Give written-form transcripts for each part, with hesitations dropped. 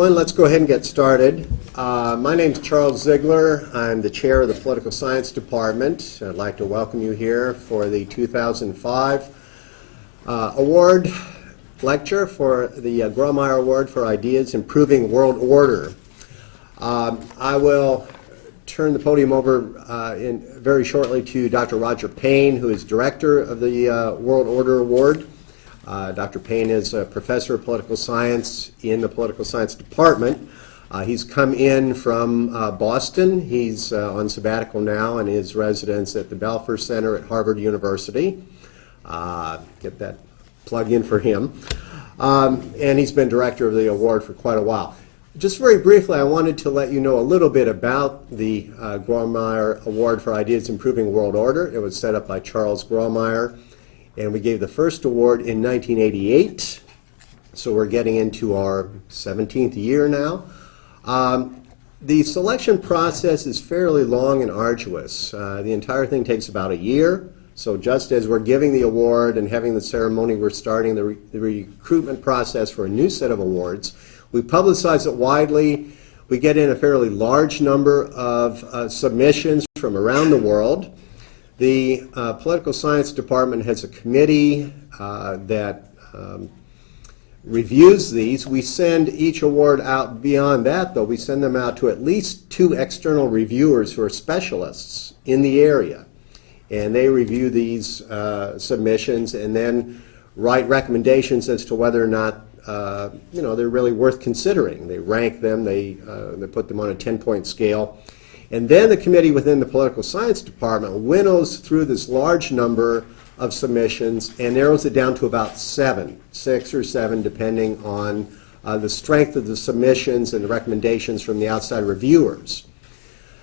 everyone. Let's go ahead and get started. My name is Charles Ziegler. I'm the chair of the Political Science Department. I'd like to welcome you here for the 2005 award lecture for the Grawemeyer Award for Ideas Improving World Order. I will turn the podium over very shortly to Dr. Roger Payne, who is director of the World Order Award. Dr. Payne is a professor of political science in the Political Science Department. He's come in from Boston. He's on sabbatical now and is residence at the Darfur Center at Harvard University. Get that plug in for him. And he's been director of the award for quite a while. Just very briefly, I wanted to let you know a little bit about the Grawemeyer Award for Ideas Improving World Order. It was set up by Charles Grawemeyer, and we gave the first award in 1988. So we're getting into our 17th year now. The selection process is fairly long and arduous. The entire thing takes about a year. So just as we're giving the award and having the ceremony, we're starting the recruitment process for a new set of awards. We publicize it widely. We get in a fairly large number of submissions from around the world. The Political Science Department has a committee that reviews these. We send each award out beyond that, though. We send them out to at least 2 external reviewers who are specialists in the area. And they review these submissions and then write recommendations as to whether or not they're really worth considering. They rank them, they put them on a 10-point scale. And then the committee within the Political Science Department winnows through this large number of submissions and narrows it down to about 6 or 7, depending on the strength of the submissions and the recommendations from the outside reviewers.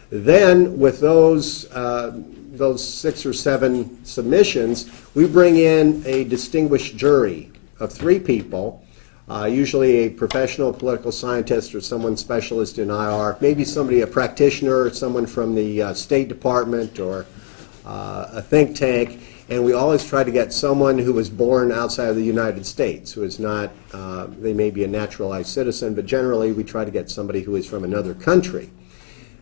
Then, with those 6 or 7 submissions, we bring in a distinguished jury of 3 people, usually a professional political scientist or someone specialist in IR, maybe somebody, a practitioner, or someone from the State Department or a think tank, and we always try to get someone who was born outside of the United States, who is not, they may be a naturalized citizen, but generally we try to get somebody who is from another country.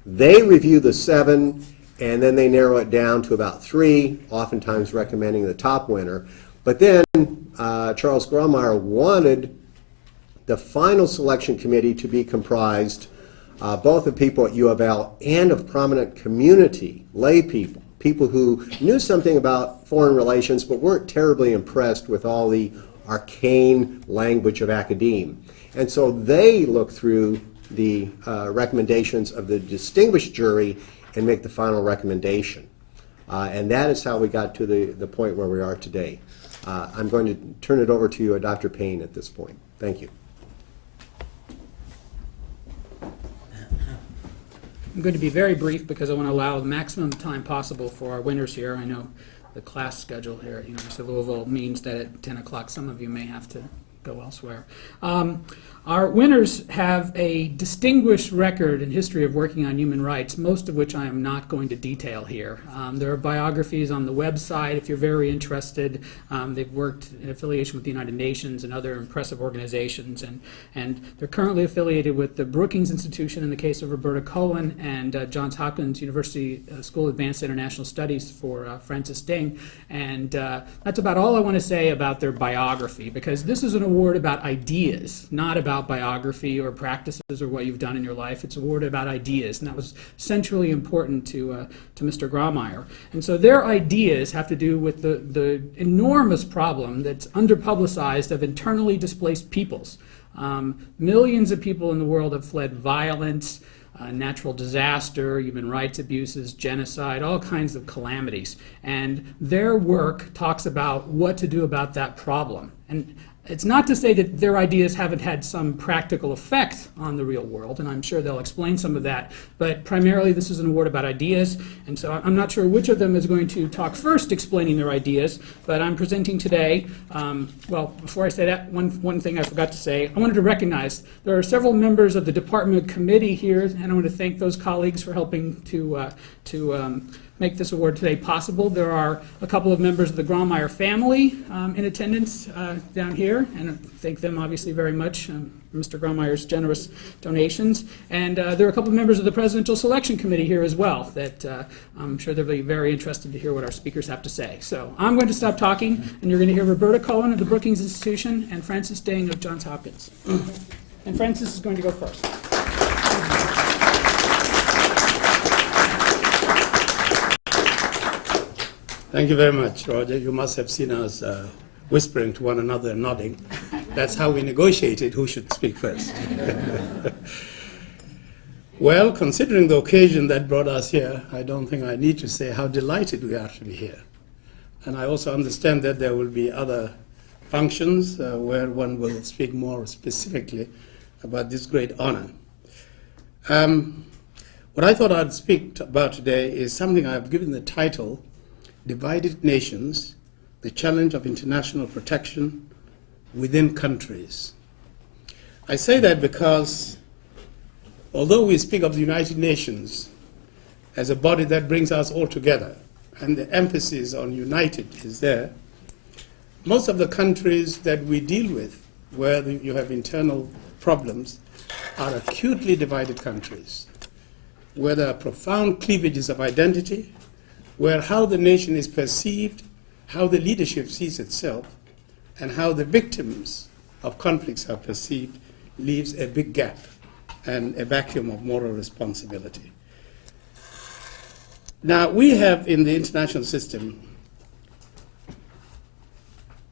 They review the 7, and then they narrow it down to about 3, oftentimes recommending the top winner. But then Charles Grawemeyer wanted the final selection committee to be comprised both of people at U of L and of prominent community, lay people, people who knew something about foreign relations but weren't terribly impressed with all the arcane language of academia. And so they look through the recommendations of the distinguished jury and make the final recommendation. And that is how we got to the point where we are today. I'm going to turn it over to Dr. Payne at this point. Thank you. I'm going to be very brief because I want to allow the maximum time possible for our winners here. I know the class schedule here at University of Louisville means that at 10 o'clock some of you may have to go elsewhere. Our winners have a distinguished record and history of working on human rights, most of which I am not going to detail here. There are biographies on the website if you're very interested. They've worked in affiliation with the United Nations and other impressive organizations, and they're currently affiliated with the Brookings Institution in the case of Roberta Cohen and Johns Hopkins University School of Advanced International Studies for Francis Deng. And that's about all I want to say about their biography, because this is an award about ideas, not about biography or practices or what you've done in your life. It's an award about ideas, and that was centrally important to Mr. Grawemeyer. And so their ideas have to do with the enormous problem that's underpublicized of internally displaced peoples. Millions of people in the world have fled violence, natural disaster, human rights abuses, genocide, all kinds of calamities. And their work talks about what to do about that problem. And it's not to say that their ideas haven't had some practical effect on the real world, and I'm sure they'll explain some of that, but primarily this is an award about ideas, and so I'm not sure which of them is going to talk first explaining their ideas, but I'm presenting today, well, before I say that, one thing I forgot to say, I wanted to recognize there are several members of the department committee here, and I want to thank those colleagues for helping to make this award today possible. There are a couple of members of the Grawemeyer family in attendance down here, and I thank them obviously very much. Mr. Grawemeyer's generous donations. And there are a couple of members of the Presidential Selection Committee here as well that I'm sure they'll be very interested to hear what our speakers have to say. So I'm going to stop talking, and you're going to hear Roberta Cohen of the Brookings Institution and Francis Deng of Johns Hopkins. And Francis is going to go first. Thank you very much, Roger. You must have seen us whispering to one another and nodding. That's how we negotiated who should speak first. Well, considering the occasion that brought us here, I don't think I need to say how delighted we are to be here. And I also understand that there will be other functions where one will speak more specifically about this great honor. What I thought I'd speak about today is something I've given the title, Divided Nations, the Challenge of International Protection Within Countries. I say that because although we speak of the United Nations as a body that brings us all together, and the emphasis on united is there, most of the countries that we deal with, where you have internal problems, are acutely divided countries, where there are profound cleavages of identity, where how the nation is perceived, how the leadership sees itself, and how the victims of conflicts are perceived leaves a big gap and a vacuum of moral responsibility. Now, we have in the international system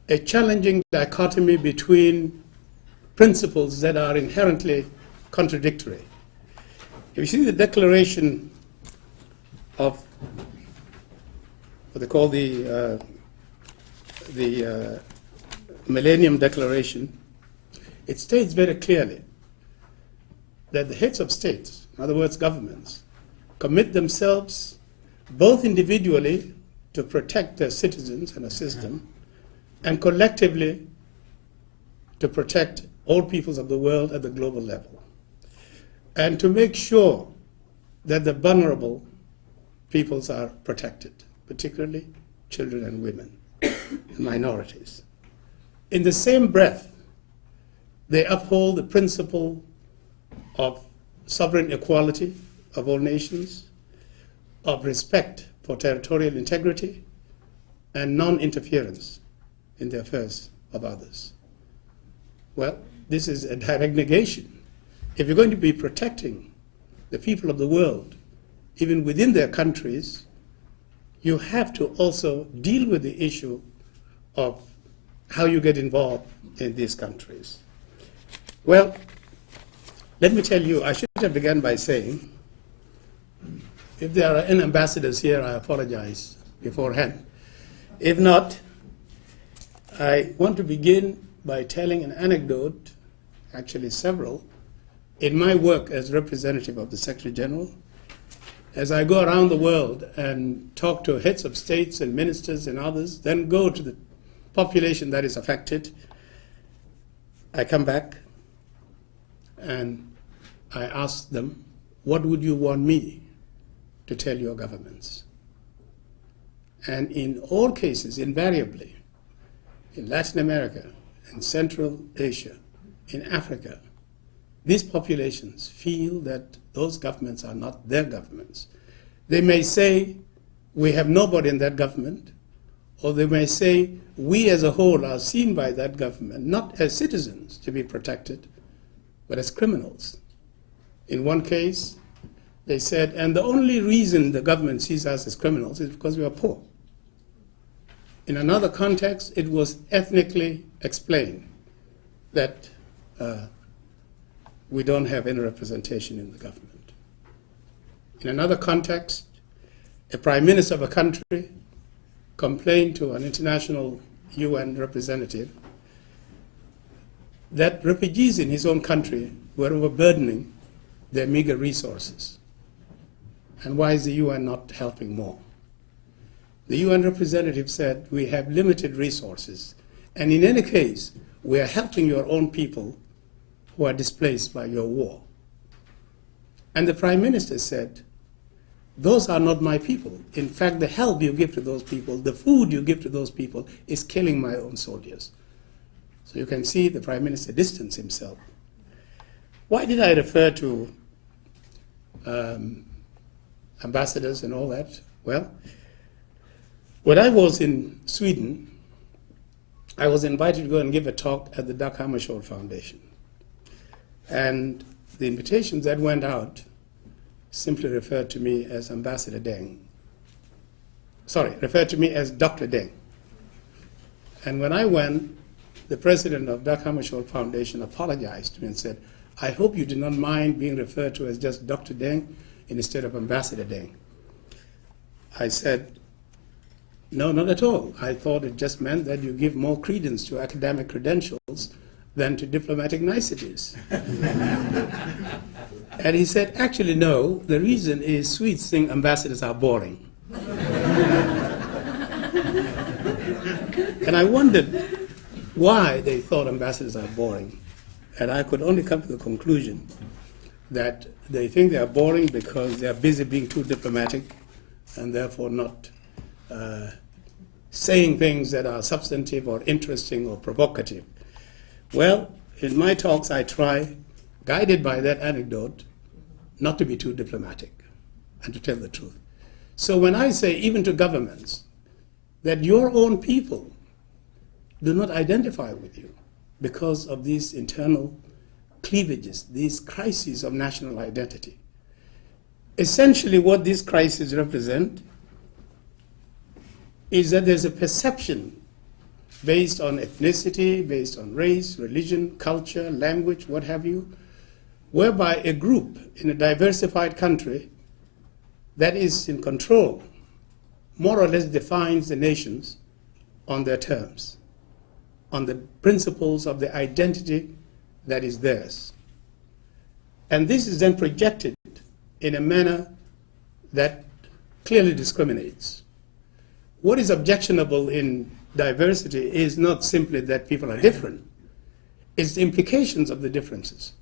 a challenging dichotomy between principles that are inherently contradictory. If you see the declaration of what they call the Millennium Declaration, it states very clearly that the heads of states, in other words, governments, commit themselves both individually to protect their citizens and a system, and collectively to protect all peoples of the world at the global level, and to make sure that the vulnerable peoples are protected, particularly children and women and minorities. In the same breath, they uphold the principle of sovereign equality of all nations, of respect for territorial integrity, and non-interference in the affairs of others. Well, this is a direct negation. If you're going to be protecting the people of the world, even within their countries, you have to also deal with the issue of how you get involved in these countries. Well, let me tell you, I should have begun by saying, if there are any ambassadors here, I apologize beforehand. If not, I want to begin by telling an anecdote, actually several, in my work as representative of the Secretary General. As I go around the world and talk to heads of states and ministers and others, then go to the population that is affected, I come back and I ask them, what would you want me to tell your governments? And in all cases, invariably, in Latin America, in Central Asia, in Africa, these populations feel that those governments are not their governments. They may say, we have nobody in that government, or they may say, we as a whole are seen by that government not as citizens to be protected, but as criminals. In one case, they said, and the only reason the government sees us as criminals is because we are poor. In another context, it was ethnically explained that we don't have any representation in the government. In another context, a prime minister of a country complained to an international UN representative that refugees in his own country were overburdening their meager resources. And why is the UN not helping more? The UN representative said, we have limited resources, and in any case, we are helping your own people who are displaced by your war. And the Prime Minister said, those are not my people. In fact, the help you give to those people, the food you give to those people is killing my own soldiers. So you can see the Prime Minister distanced himself. Why did I refer to ambassadors and all that? Well, when I was in Sweden, I was invited to go and give a talk at the Dag Hammarskjöld Foundation. And the invitations that went out simply referred to me as Ambassador Deng. Sorry, referred to me as Dr. Deng. And when I went, the president of Dag Hammarskjöld Foundation apologized to me and said, I hope you do not mind being referred to as just Dr. Deng instead of Ambassador Deng. I said, no, not at all. I thought it just meant that you give more credence to academic credentials than to diplomatic niceties. And he said, actually, no, the reason is Swedes think ambassadors are boring. And I wondered why they thought ambassadors are boring. And I could only come to the conclusion that they think they are boring because they are busy being too diplomatic and therefore not saying things that are substantive or interesting or provocative. Well, in my talks I try, guided by that anecdote, not to be too diplomatic and to tell the truth. So when I say, even to governments, that your own people do not identify with you because of these internal cleavages, these crises of national identity. Essentially what these crises represent is that there's a perception based on ethnicity, based on race, religion, culture, language, what have you, whereby a group in a diversified country that is in control more or less defines the nations on their terms, on the principles of the identity that is theirs. And this is then projected in a manner that clearly discriminates. What is objectionable in diversity is not simply that people are different, it's the implications of the differences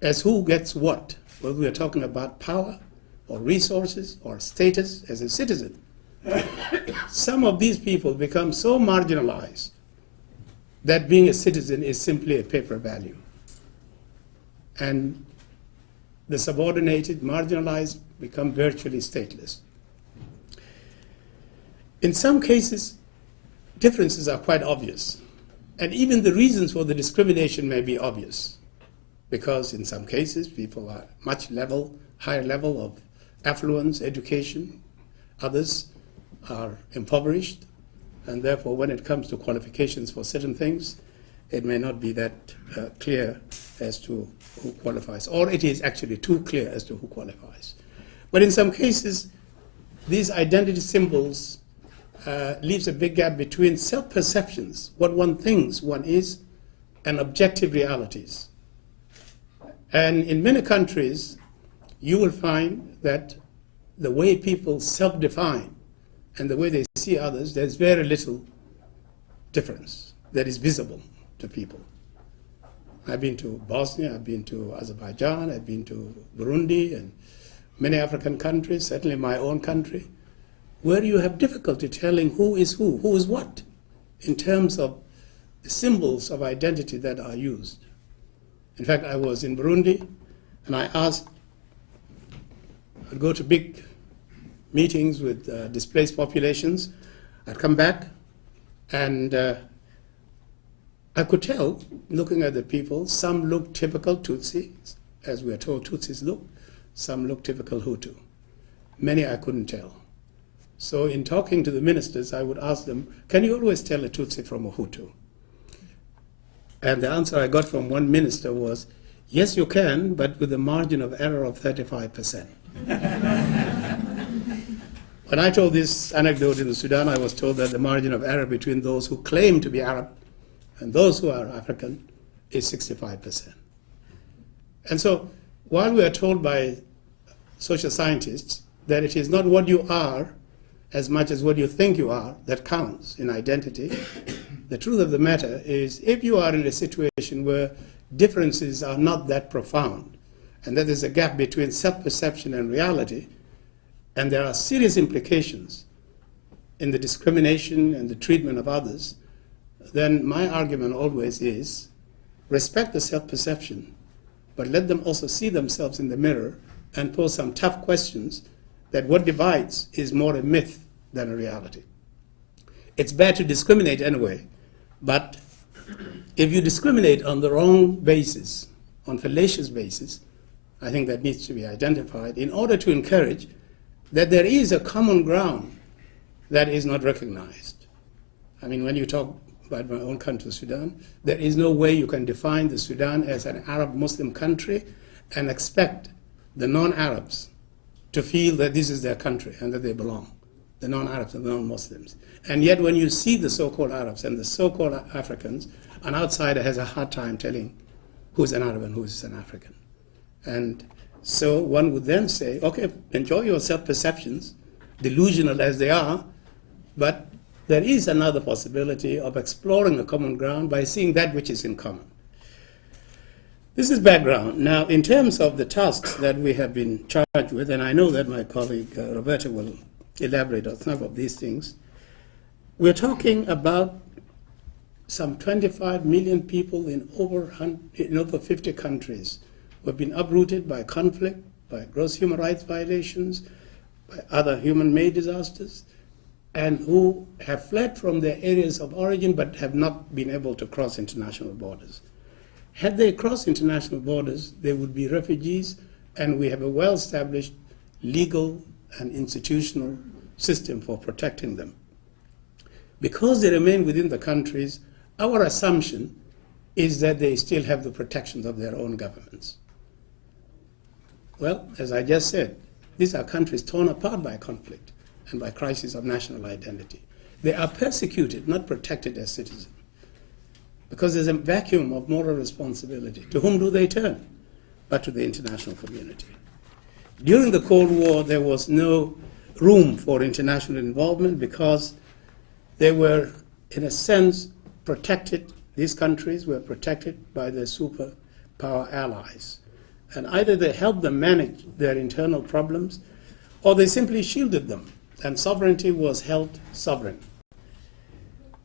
as who gets what, whether we are talking about power or resources or status as a citizen. Some of these people become so marginalized that being a citizen is simply a paper value. And the subordinated, marginalized, become virtually stateless. In some cases, differences are quite obvious. And even the reasons for the discrimination may be obvious, because in some cases, people are higher level of affluence, education. Others are impoverished, and therefore when it comes to qualifications for certain things, it may not be that clear as to who qualifies, or it is actually too clear as to who qualifies. But in some cases, these identity symbols leaves a big gap between self-perceptions, what one thinks one is, and objective realities. And in many countries, you will find that the way people self-define and the way they see others, there's very little difference that is visible to people. I've been to Bosnia, I've been to Azerbaijan, I've been to Burundi and many African countries, certainly my own country, where you have difficulty telling who is what, in terms of the symbols of identity that are used. In fact, I was in Burundi, and I asked, I'd go to big meetings with displaced populations. I'd come back, and I could tell, looking at the people, some look typical Tutsi, as we are told Tutsis look, some look typical Hutu. Many I couldn't tell. So in talking to the ministers, I would ask them, can you always tell a Tutsi from a Hutu? And the answer I got from one minister was, yes, you can, but with a margin of error of 35%. When I told this anecdote in Sudan, I was told that the margin of error between those who claim to be Arab and those who are African is 65%. And so while we are told by social scientists that it is not what you are as much as what you think you are that counts in identity, the truth of the matter is if you are in a situation where differences are not that profound and that there's a gap between self-perception and reality, and there are serious implications in the discrimination and the treatment of others, then my argument always is respect the self-perception, but let them also see themselves in the mirror and pose some tough questions that what divides is more a myth than a reality. It's bad to discriminate anyway, but if you discriminate on the wrong basis, on fallacious basis, I think that needs to be identified in order to encourage that there is a common ground that is not recognized. I mean, when you talk about my own country, Sudan, there is no way you can define the Sudan as an Arab Muslim country and expect the non-Arabs to feel that this is their country and that they belong, the non-Arabs and the non-Muslims. And yet when you see the so-called Arabs and the so-called Africans, an outsider has a hard time telling who's an Arab and who's an African. And so one would then say, okay, enjoy your self-perceptions, delusional as they are, but there is another possibility of exploring a common ground by seeing that which is in common. This is background. Now, in terms of the tasks that we have been charged with, and I know that my colleague Roberta will elaborate on some of these things, we're talking about some 25 million people in over 50 countries who have been uprooted by conflict, by gross human rights violations, by other human-made disasters, and who have fled from their areas of origin but have not been able to cross international borders. Had they crossed international borders, they would be refugees, and we have a well-established legal and institutional system for protecting them. Because they remain within the countries, our assumption is that they still have the protections of their own governments. Well, as I just said, these are countries torn apart by conflict and by crisis of national identity. They are persecuted, not protected as citizens, because there's a vacuum of moral responsibility. To whom do they turn? But to the international community. During the Cold War, there was no room for international involvement because they were, in a sense, protected. These countries were protected by their superpower allies. And either they helped them manage their internal problems, or they simply shielded them, and sovereignty was held sovereign.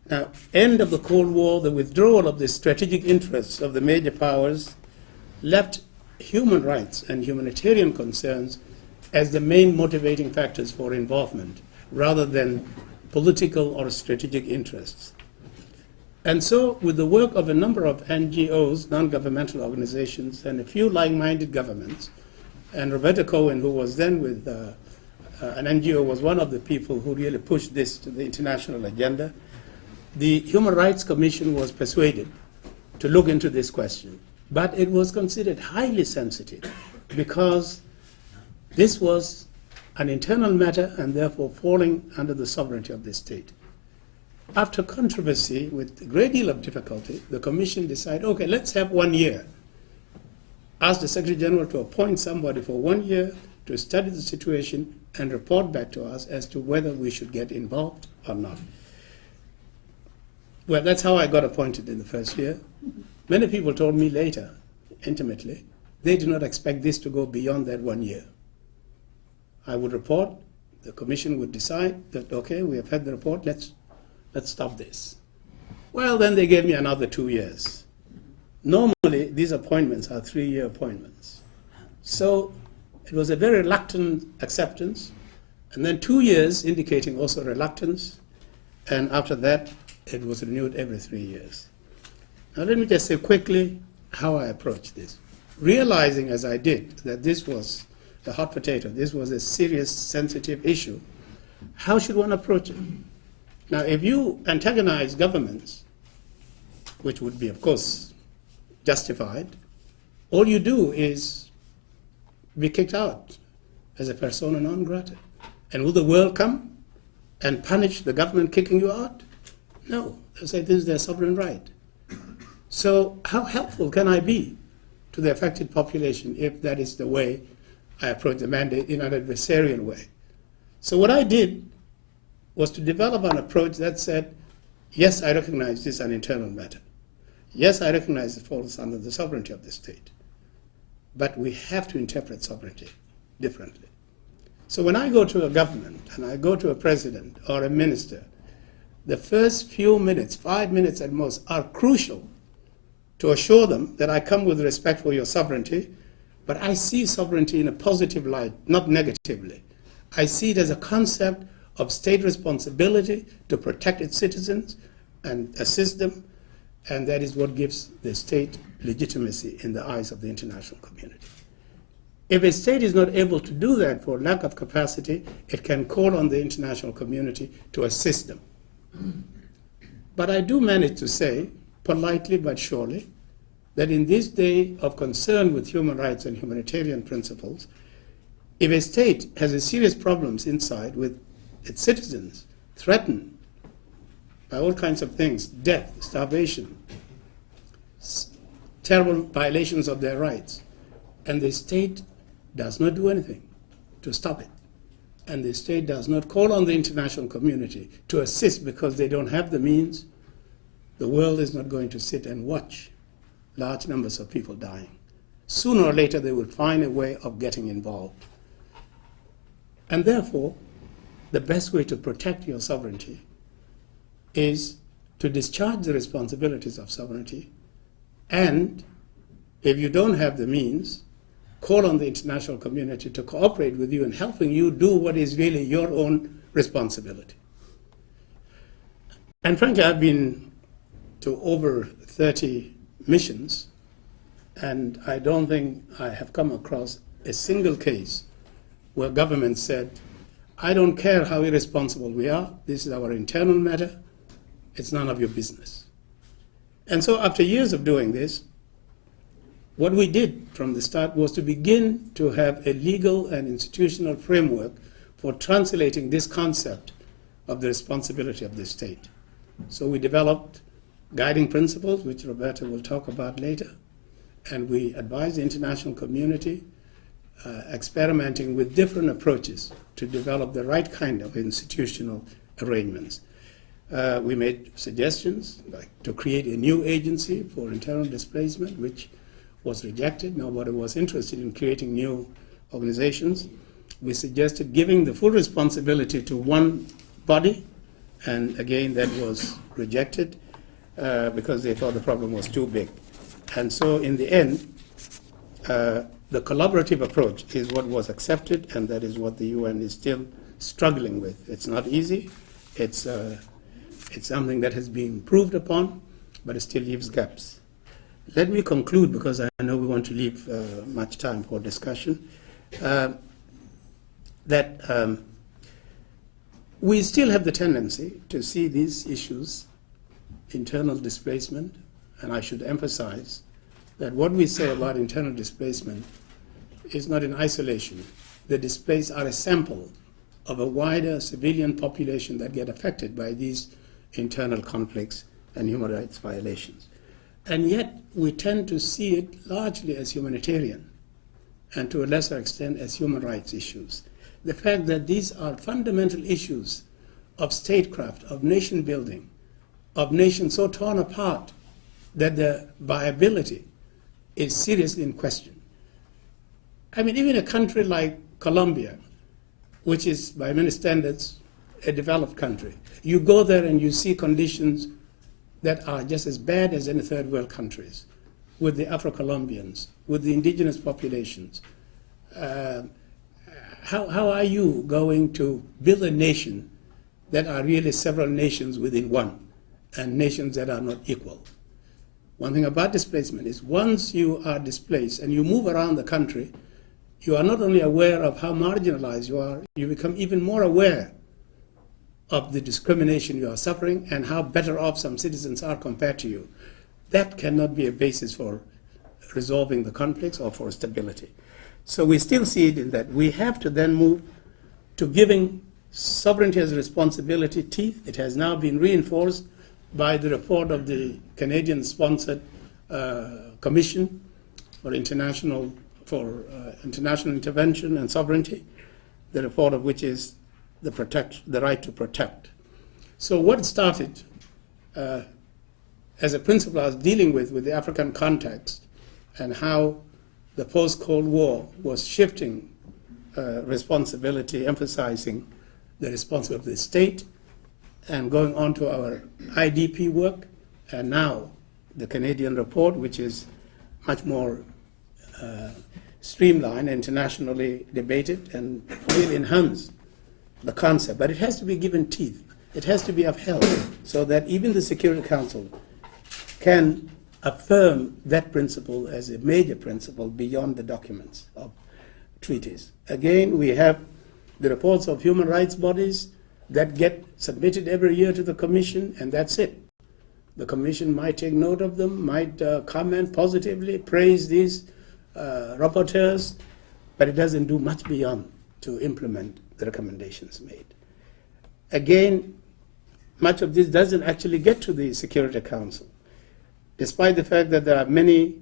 Now, end of the Cold War, the withdrawal of the strategic interests of the major powers left human rights and humanitarian concerns as the main motivating factors for involvement, rather than political or strategic interests. And so, with the work of a number of NGOs, non-governmental organizations, and a few like-minded governments, and Roberta Cohen, who was then with an NGO, was one of the people who really pushed this to the international agenda, the Human Rights Commission was persuaded to look into this question. But it was considered highly sensitive because this was an internal matter and therefore falling under the sovereignty of the state. After controversy, with a great deal of difficulty, the Commission decided, okay, let's have 1 year. Ask the Secretary General to appoint somebody for 1 year to study the situation and report back to us as to whether we should get involved or not. Well, that's how I got appointed in the first year. Many people told me later, intimately, they did not expect this to go beyond that 1 year. I would report, the Commission would decide that, okay, we have had the report, let's stop this. Well, then they gave me another 2 years. Normally, these appointments are 3-year appointments. So it was a very reluctant acceptance, and then 2 years indicating also reluctance, and after that, it was renewed every 3 years. Now let me just say quickly how I approached this. Realizing as I did that this was the hot potato, this was a serious, sensitive issue, how should one approach it? Now, if you antagonize governments, which would be, of course, justified, all you do is be kicked out as a persona non grata. And will the world come and punish the government kicking you out? No. They'll say this is their sovereign right. So how helpful can I be to the affected population if that is the way I approach the mandate in an adversarial way? So what I did was to develop an approach that said, yes, I recognize this is an internal matter. Yes, I recognize it falls under the sovereignty of the state. But we have to interpret sovereignty differently. So when I go to a government and I go to a president or a minister, the first few minutes, 5 minutes at most, are crucial to assure them that I come with respect for your sovereignty, but I see sovereignty in a positive light, not negatively. I see it as a concept of state responsibility to protect its citizens and assist them, and that is what gives the state legitimacy in the eyes of the international community. If a state is not able to do that for lack of capacity, it can call on the international community to assist them. But I do manage to say, politely but surely, that in this day of concern with human rights and humanitarian principles, if a state has a serious problems inside with its citizens threatened by all kinds of things, death, starvation, terrible violations of their rights, and the state does not do anything to stop it, and the state does not call on the international community to assist because they don't have the means, the world is not going to sit and watch large numbers of people dying. Sooner or later, they will find a way of getting involved. And therefore, the best way to protect your sovereignty is to discharge the responsibilities of sovereignty, and if you don't have the means, call on the international community to cooperate with you in helping you do what is really your own responsibility. And frankly, I've been to over 30 missions, and I don't think I have come across a single case where government said, I don't care how irresponsible we are, this is our internal matter, it's none of your business. And so after years of doing this, what we did from the start was to begin to have a legal and institutional framework for translating this concept of the responsibility of the state. So we developed guiding principles, which Roberta will talk about later, and we advise the international community experimenting with different approaches to develop the right kind of institutional arrangements. We made suggestions, like to create a new agency for internal displacement, which was rejected. Nobody was interested in creating new organizations. We suggested giving the full responsibility to one body, and again, that was rejected because they thought the problem was too big. And so in the end, the collaborative approach is what was accepted, and that is what the UN is still struggling with. It's not easy. It's something that has been improved upon, but it still leaves gaps. Let me conclude, because I know we want to leave much time for discussion, that we still have the tendency to see these issues, internal displacement, and I should emphasize that what we say about internal displacement is not in isolation. The displaced are a sample of a wider civilian population that get affected by these internal conflicts and human rights violations. And yet we tend to see it largely as humanitarian, and to a lesser extent as human rights issues. The fact that these are fundamental issues of statecraft, of nation building, of nations so torn apart that their viability is seriously in question. I mean, even a country like Colombia, which is by many standards a developed country, you go there and you see conditions that are just as bad as any third world countries, with the Afro-Colombians, with the indigenous populations. How are you going to build a nation that are really several nations within one, and nations that are not equal? One thing about displacement is once you are displaced and you move around the country, you are not only aware of how marginalized you are, you become even more aware of the discrimination you are suffering and how better off some citizens are compared to you. That cannot be a basis for resolving the conflicts or for stability. So we still see it in that we have to then move to giving sovereignty as a responsibility teeth. It has now been reinforced by the report of the Canadian-sponsored Commission for International Intervention and Sovereignty, the report of which is the right to protect. So what started as a principle I was dealing with the African context and how the post-Cold War was shifting responsibility, emphasizing the responsibility of the state, and going on to our IDP work, and now the Canadian report, which is much more streamlined, internationally debated, and will enhance the concept. But it has to be given teeth. It has to be upheld so that even the Security Council can affirm that principle as a major principle beyond the documents of treaties. Again, we have the reports of human rights bodies that get submitted every year to the Commission, and that's it. The Commission might take note of them, might comment positively, praise these rapporteurs, but it doesn't do much beyond to implement the recommendations made. Again, much of this doesn't actually get to the Security Council, despite the fact that there are many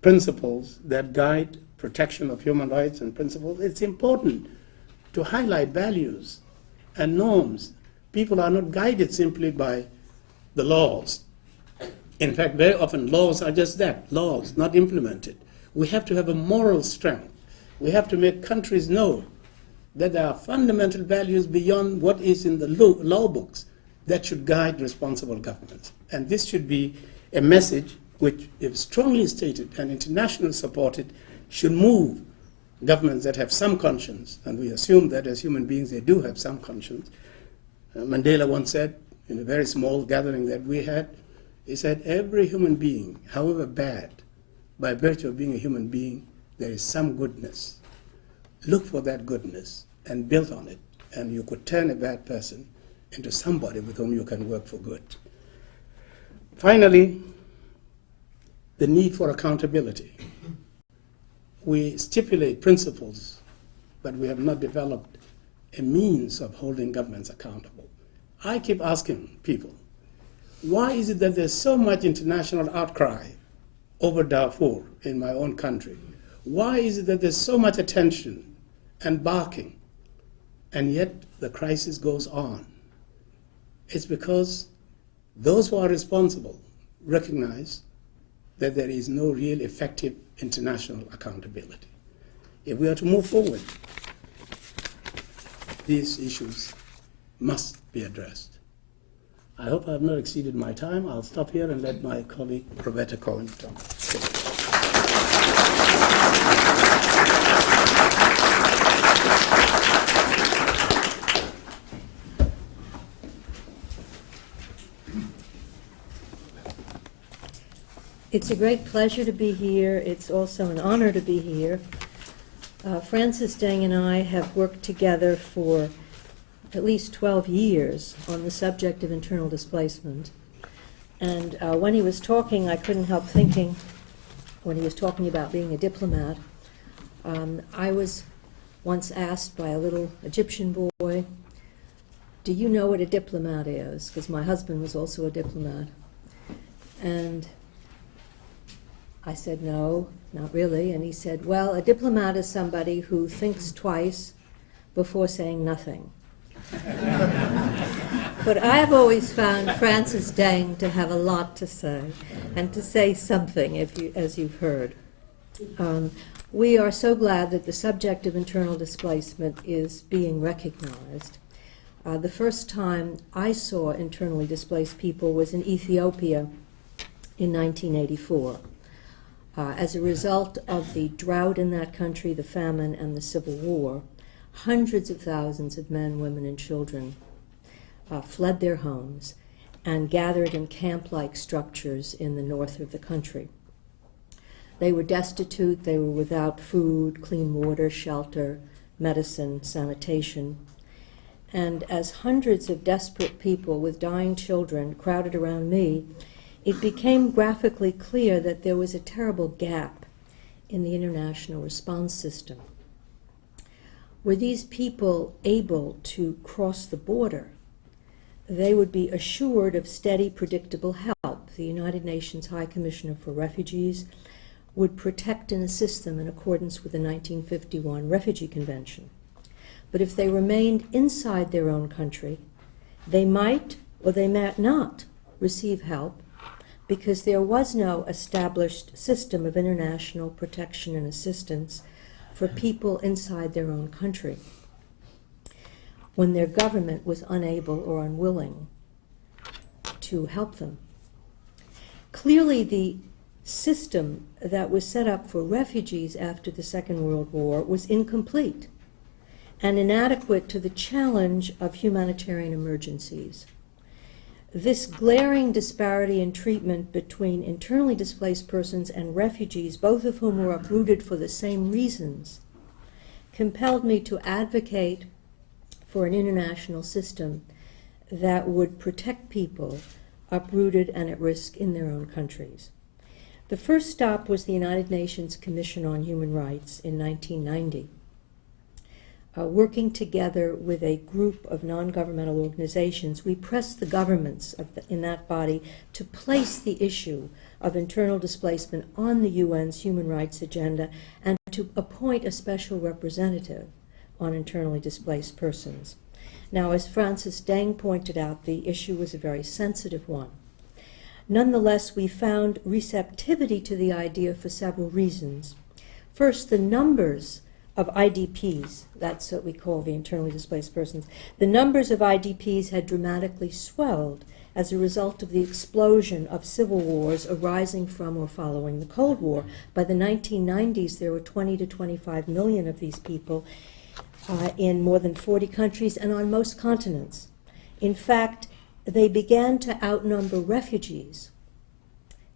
principles that guide protection of human rights and principles. It's important to highlight values and norms. People are not guided simply by the laws. In fact, very often laws are just that, laws, not implemented. We have to have a moral strength. We have to make countries know that there are fundamental values beyond what is in the law books that should guide responsible governments. And this should be a message which, if strongly stated and internationally supported, should move governments that have some conscience, and we assume that as human beings they do have some conscience. Mandela once said, in a very small gathering that we had, he said, every human being, however bad, by virtue of being a human being, there is some goodness. Look for that goodness and build on it, and you could turn a bad person into somebody with whom you can work for good. Finally, the need for accountability. We stipulate principles, but we have not developed a means of holding governments accountable. I keep asking people, why is it that there's so much international outcry over Darfur in my own country? Why is it that there's so much attention and barking, and yet the crisis goes on? It's because those who are responsible recognize that there is no real effective international accountability. If we are to move forward, these issues must be addressed. I hope I have not exceeded my time. I'll stop here and let my colleague Roberta Cohen talk. It's a great pleasure to be here. It's also an honor to be here. Francis Deng and I have worked together for at least 12 years on the subject of internal displacement. And when he was talking, I couldn't help thinking, when he was talking about being a diplomat, I was once asked by a little Egyptian boy, do you know what a diplomat is? Because my husband was also a diplomat. And I said, no, not really. And he said, well, a diplomat is somebody who thinks twice before saying nothing. But I have always found Francis Deng to have a lot to say, and to say something, as you've heard. We are so glad that the subject of internal displacement is being recognized. The first time I saw internally displaced people was in Ethiopia in 1984. As a result of the drought in that country, the famine, and the civil war, hundreds of thousands of men, women, and children fled their homes and gathered in camp-like structures in the north of the country. They were destitute, they were without food, clean water, shelter, medicine, sanitation. And as hundreds of desperate people with dying children crowded around me, it became graphically clear that there was a terrible gap in the international response system. Were these people able to cross the border, they would be assured of steady, predictable help. The United Nations High Commissioner for Refugees would protect and assist them in accordance with the 1951 Refugee Convention. But if they remained inside their own country, they might or they might not receive help because there was no established system of international protection and assistance for people inside their own country when their government was unable or unwilling to help them. Clearly, the system that was set up for refugees after the Second World War was incomplete and inadequate to the challenge of humanitarian emergencies. This glaring disparity in treatment between internally displaced persons and refugees, both of whom were uprooted for the same reasons, compelled me to advocate for an international system that would protect people uprooted and at risk in their own countries. The first stop was the United Nations Commission on Human Rights in 1990. Working together with a group of non-governmental organizations, we pressed the governments in that body to place the issue of internal displacement on the UN's human rights agenda and to appoint a special representative on internally displaced persons. Now, as Francis Deng pointed out, the issue was a very sensitive one. Nonetheless, we found receptivity to the idea for several reasons. First, the numbers of IDPs, that's what we call the internally displaced persons, the numbers of IDPs had dramatically swelled as a result of the explosion of civil wars arising from or following the Cold War. By the 1990s, there were 20 to 25 million of these people in more than 40 countries and on most continents. In fact, they began to outnumber refugees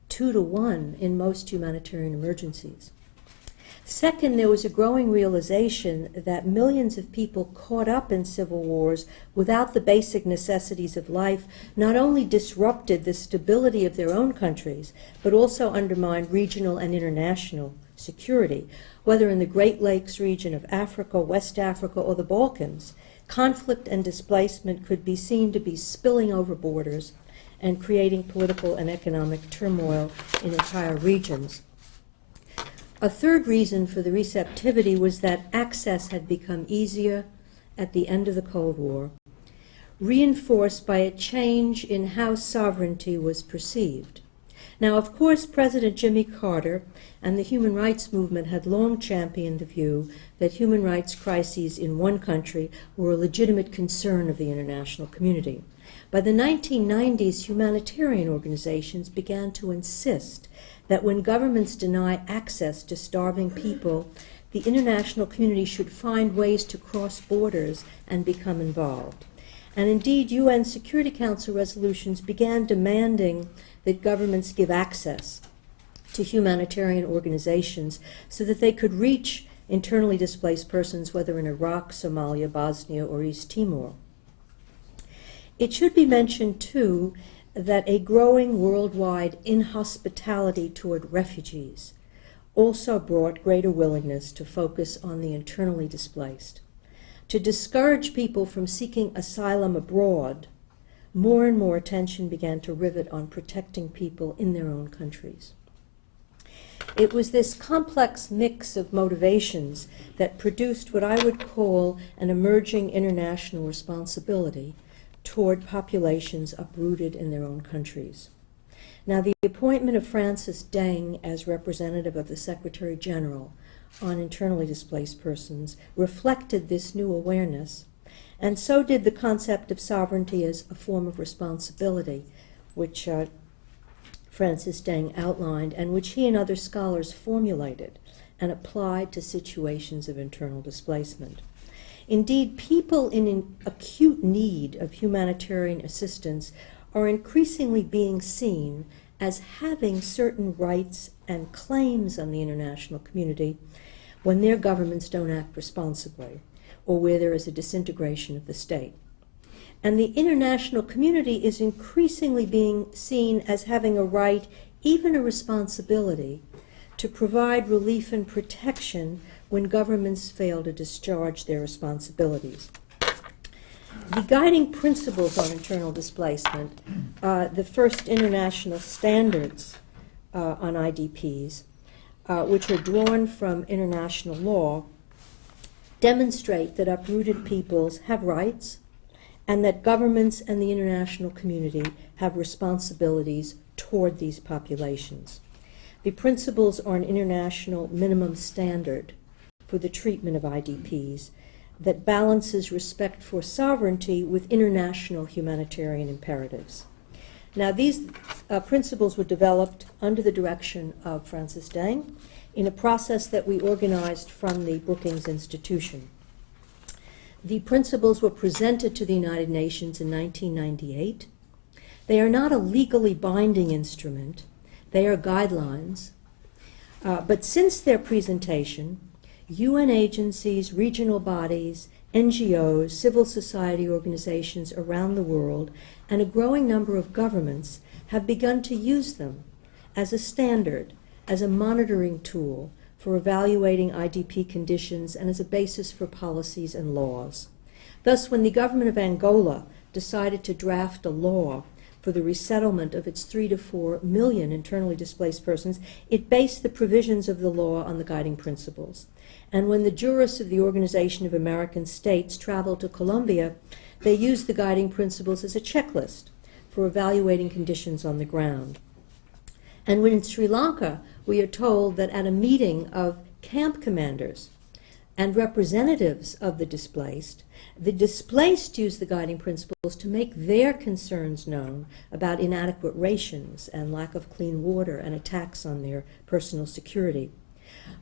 2 to 1 in most humanitarian emergencies. Second, there was a growing realization that millions of people caught up in civil wars without the basic necessities of life not only disrupted the stability of their own countries, but also undermined regional and international security. Whether in the Great Lakes region of Africa, West Africa, or the Balkans, conflict and displacement could be seen to be spilling over borders and creating political and economic turmoil in entire regions. A third reason for the receptivity was that access had become easier at the end of the Cold War, reinforced by a change in how sovereignty was perceived. Now, of course, President Jimmy Carter and the human rights movement had long championed the view that human rights crises in one country were a legitimate concern of the international community. By the 1990s, humanitarian organizations began to insist that when governments deny access to starving people, the international community should find ways to cross borders and become involved. And indeed, UN Security Council resolutions began demanding that governments give access to humanitarian organizations so that they could reach internally displaced persons, whether in Iraq, Somalia, Bosnia, or East Timor. It should be mentioned, too, that a growing worldwide inhospitality toward refugees also brought greater willingness to focus on the internally displaced. To discourage people from seeking asylum abroad, more and more attention began to rivet on protecting people in their own countries. It was this complex mix of motivations that produced what I would call an emerging international responsibility toward populations uprooted in their own countries. Now, the appointment of Francis Deng as representative of the Secretary General on internally displaced persons reflected this new awareness, and so did the concept of sovereignty as a form of responsibility, which Francis Deng outlined, and which he and other scholars formulated and applied to situations of internal displacement. Indeed, people in acute need of humanitarian assistance are increasingly being seen as having certain rights and claims on the international community when their governments don't act responsibly or where there is a disintegration of the state. And the international community is increasingly being seen as having a right, even a responsibility, to provide relief and protection when governments fail to discharge their responsibilities. The guiding principles on internal displacement, the first international standards on IDPs, which are drawn from international law, demonstrate that uprooted peoples have rights and that governments and the international community have responsibilities toward these populations. The principles are an international minimum standard for the treatment of IDPs that balances respect for sovereignty with international humanitarian imperatives. Now, these principles were developed under the direction of Francis Deng in a process that we organized from the Brookings Institution. The principles were presented to the United Nations in 1998. They are not a legally binding instrument. They are guidelines. But since their presentation, UN agencies, regional bodies, NGOs, civil society organizations around the world, and a growing number of governments have begun to use them as a standard, as a monitoring tool for evaluating IDP conditions and as a basis for policies and laws. Thus, when the government of Angola decided to draft a law for the resettlement of its 3 to 4 million internally displaced persons, it based the provisions of the law on the guiding principles. And when the jurists of the Organization of American States traveled to Colombia, they used the guiding principles as a checklist for evaluating conditions on the ground. And when in Sri Lanka, we are told that at a meeting of camp commanders and representatives of the displaced used the guiding principles to make their concerns known about inadequate rations and lack of clean water and attacks on their personal security.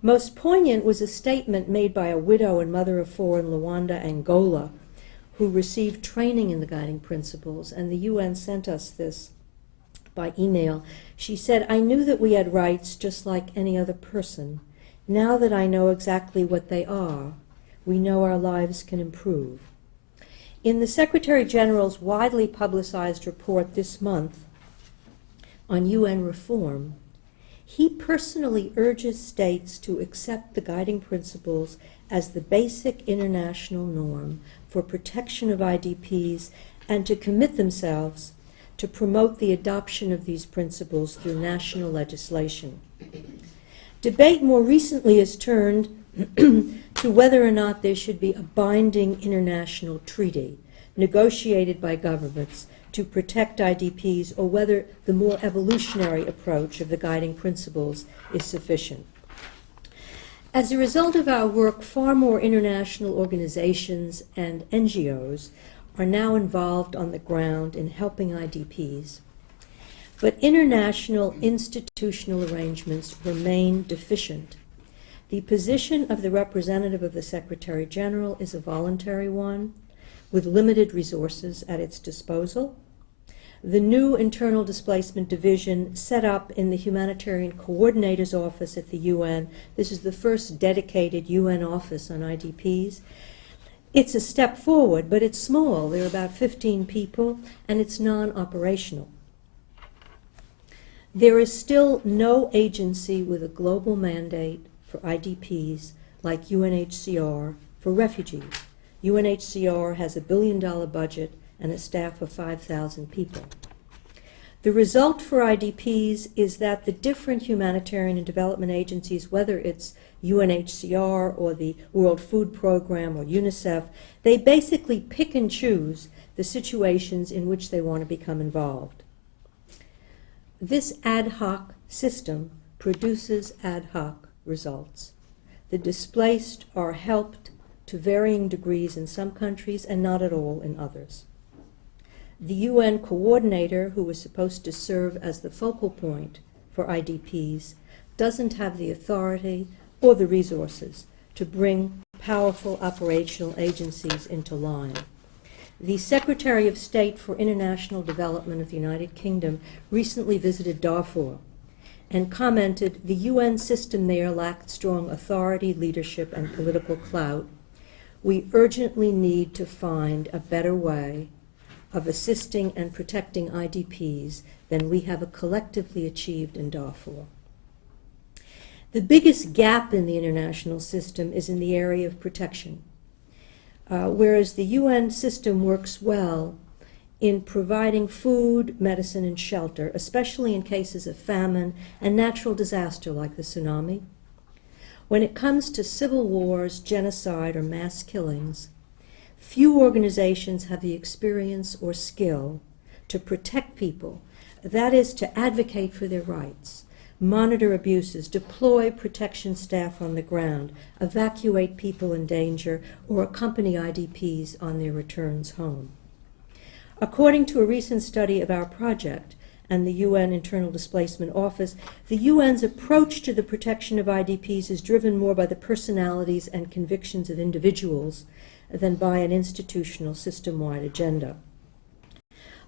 Most poignant was a statement made by a widow and mother of 4 in Luanda, Angola, who received training in the guiding principles, and the UN sent us this by email. She said, "I knew that we had rights just like any other person. Now that I know exactly what they are, we know our lives can improve." In the Secretary General's widely publicized report this month on UN reform, he personally urges states to accept the guiding principles as the basic international norm for protection of IDPs and to commit themselves to promote the adoption of these principles through national legislation. Debate more recently has turned to whether or not there should be a binding international treaty negotiated by governments to protect IDPs, or whether the more evolutionary approach of the guiding principles is sufficient. As a result of our work, far more international organizations and NGOs are now involved on the ground in helping IDPs. But international institutional arrangements remain deficient. The position of the representative of the Secretary General is a voluntary one, with limited resources at its disposal. The new Internal Displacement Division set up in the Humanitarian Coordinator's Office at the UN. This is the first dedicated UN office on IDPs. It's a step forward, but it's small. There are about 15 people, and it's non-operational. There is still no agency with a global mandate for IDPs like UNHCR for refugees. UNHCR has a $1 billion budget and a staff of 5,000 people. The result for IDPs is that the different humanitarian and development agencies, whether it's UNHCR or the World Food Program or UNICEF, they basically pick and choose the situations in which they want to become involved. This ad hoc system produces ad hoc results. The displaced are helped to varying degrees in some countries and not at all in others. The UN coordinator, who was supposed to serve as the focal point for IDPs, doesn't have the authority or the resources to bring powerful operational agencies into line. The Secretary of State for International Development of the United Kingdom recently visited Darfur and commented the UN system there lacked strong authority, leadership, and political clout. We urgently need to find a better way of assisting and protecting IDPs than we have collectively achieved in Darfur. The biggest gap in the international system is in the area of protection. Whereas the UN system works well in providing food, medicine, and shelter, especially in cases of famine and natural disaster like the tsunami, when it comes to civil wars, genocide, or mass killings, few organizations have the experience or skill to protect people, that is, to advocate for their rights, monitor abuses, deploy protection staff on the ground, evacuate people in danger, or accompany IDPs on their returns home. According to a recent study of our project and the UN Internal Displacement Office, the UN's approach to the protection of IDPs is driven more by the personalities and convictions of individuals than by an institutional system-wide agenda.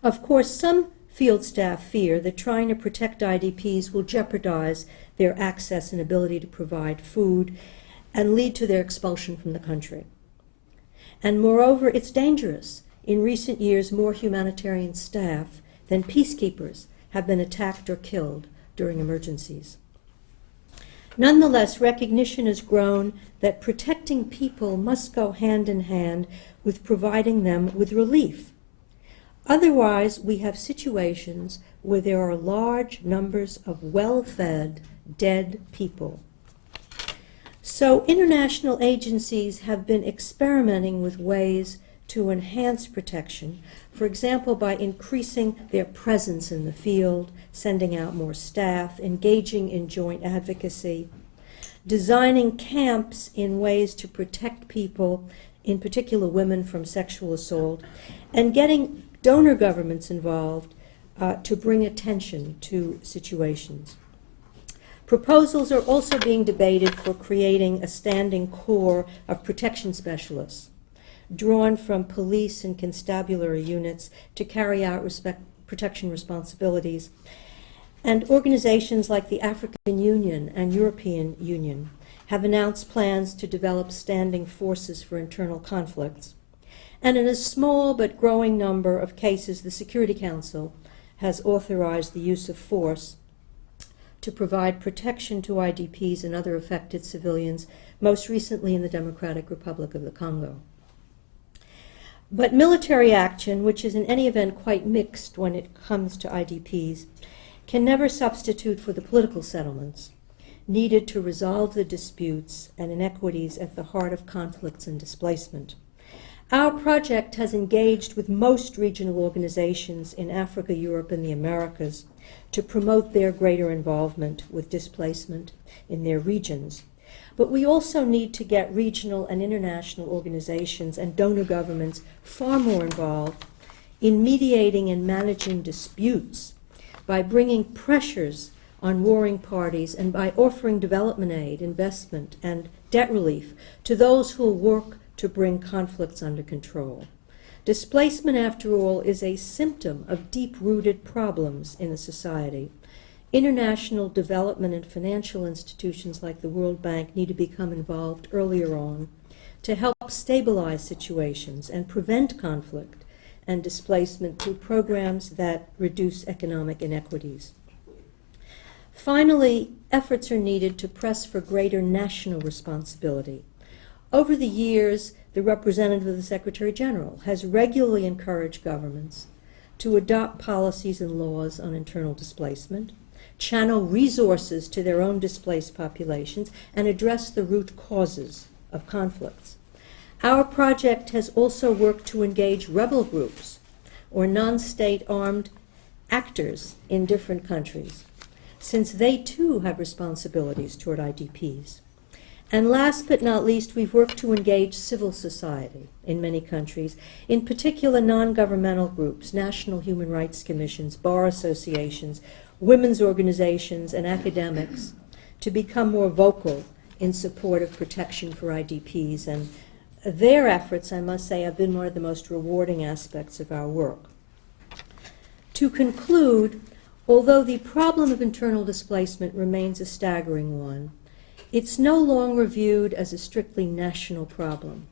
Of course, some field staff fear that trying to protect IDPs will jeopardize their access and ability to provide food and lead to their expulsion from the country. And moreover, it's dangerous. In recent years, more humanitarian staff than peacekeepers have been attacked or killed during emergencies. Nonetheless, recognition has grown that protecting people must go hand in hand with providing them with relief. Otherwise, we have situations where there are large numbers of well-fed, dead people. So international agencies have been experimenting with ways to enhance protection, for example, by increasing their presence in the field, sending out more staff, engaging in joint advocacy, designing camps in ways to protect people, in particular women, from sexual assault, and getting donor governments involved to bring attention to situations. Proposals are also being debated for creating a standing corps of protection specialists, drawn from police and constabulary units to carry out protection responsibilities. And organizations like the African Union and European Union have announced plans to develop standing forces for internal conflicts. And in a small but growing number of cases, the Security Council has authorized the use of force to provide protection to IDPs and other affected civilians, most recently in the Democratic Republic of the Congo. But military action, which is in any event quite mixed when it comes to IDPs, can never substitute for the political settlements needed to resolve the disputes and inequities at the heart of conflicts and displacement. Our project has engaged with most regional organizations in Africa, Europe, and the Americas to promote their greater involvement with displacement in their regions. But we also need to get regional and international organizations and donor governments far more involved in mediating and managing disputes by bringing pressures on warring parties and by offering development aid, investment, and debt relief to those who will work to bring conflicts under control. Displacement, after all, is a symptom of deep-rooted problems in a society. International development and financial institutions like the World Bank need to become involved earlier on to help stabilize situations and prevent conflict and displacement through programs that reduce economic inequities. Finally, efforts are needed to press for greater national responsibility. Over the years, the representative of the Secretary General has regularly encouraged governments to adopt policies and laws on internal displacement, channel resources to their own displaced populations, and address the root causes of conflicts. Our project has also worked to engage rebel groups or non-state armed actors in different countries, since they too have responsibilities toward IDPs. And last but not least, we've worked to engage civil society in many countries, in particular non-governmental groups, national human rights commissions, bar associations, women's organizations, and academics to become more vocal in support of protection for IDPs. And their efforts, I must say, have been one of the most rewarding aspects of our work. To conclude, although the problem of internal displacement remains a staggering one, it's no longer viewed as a strictly national problem.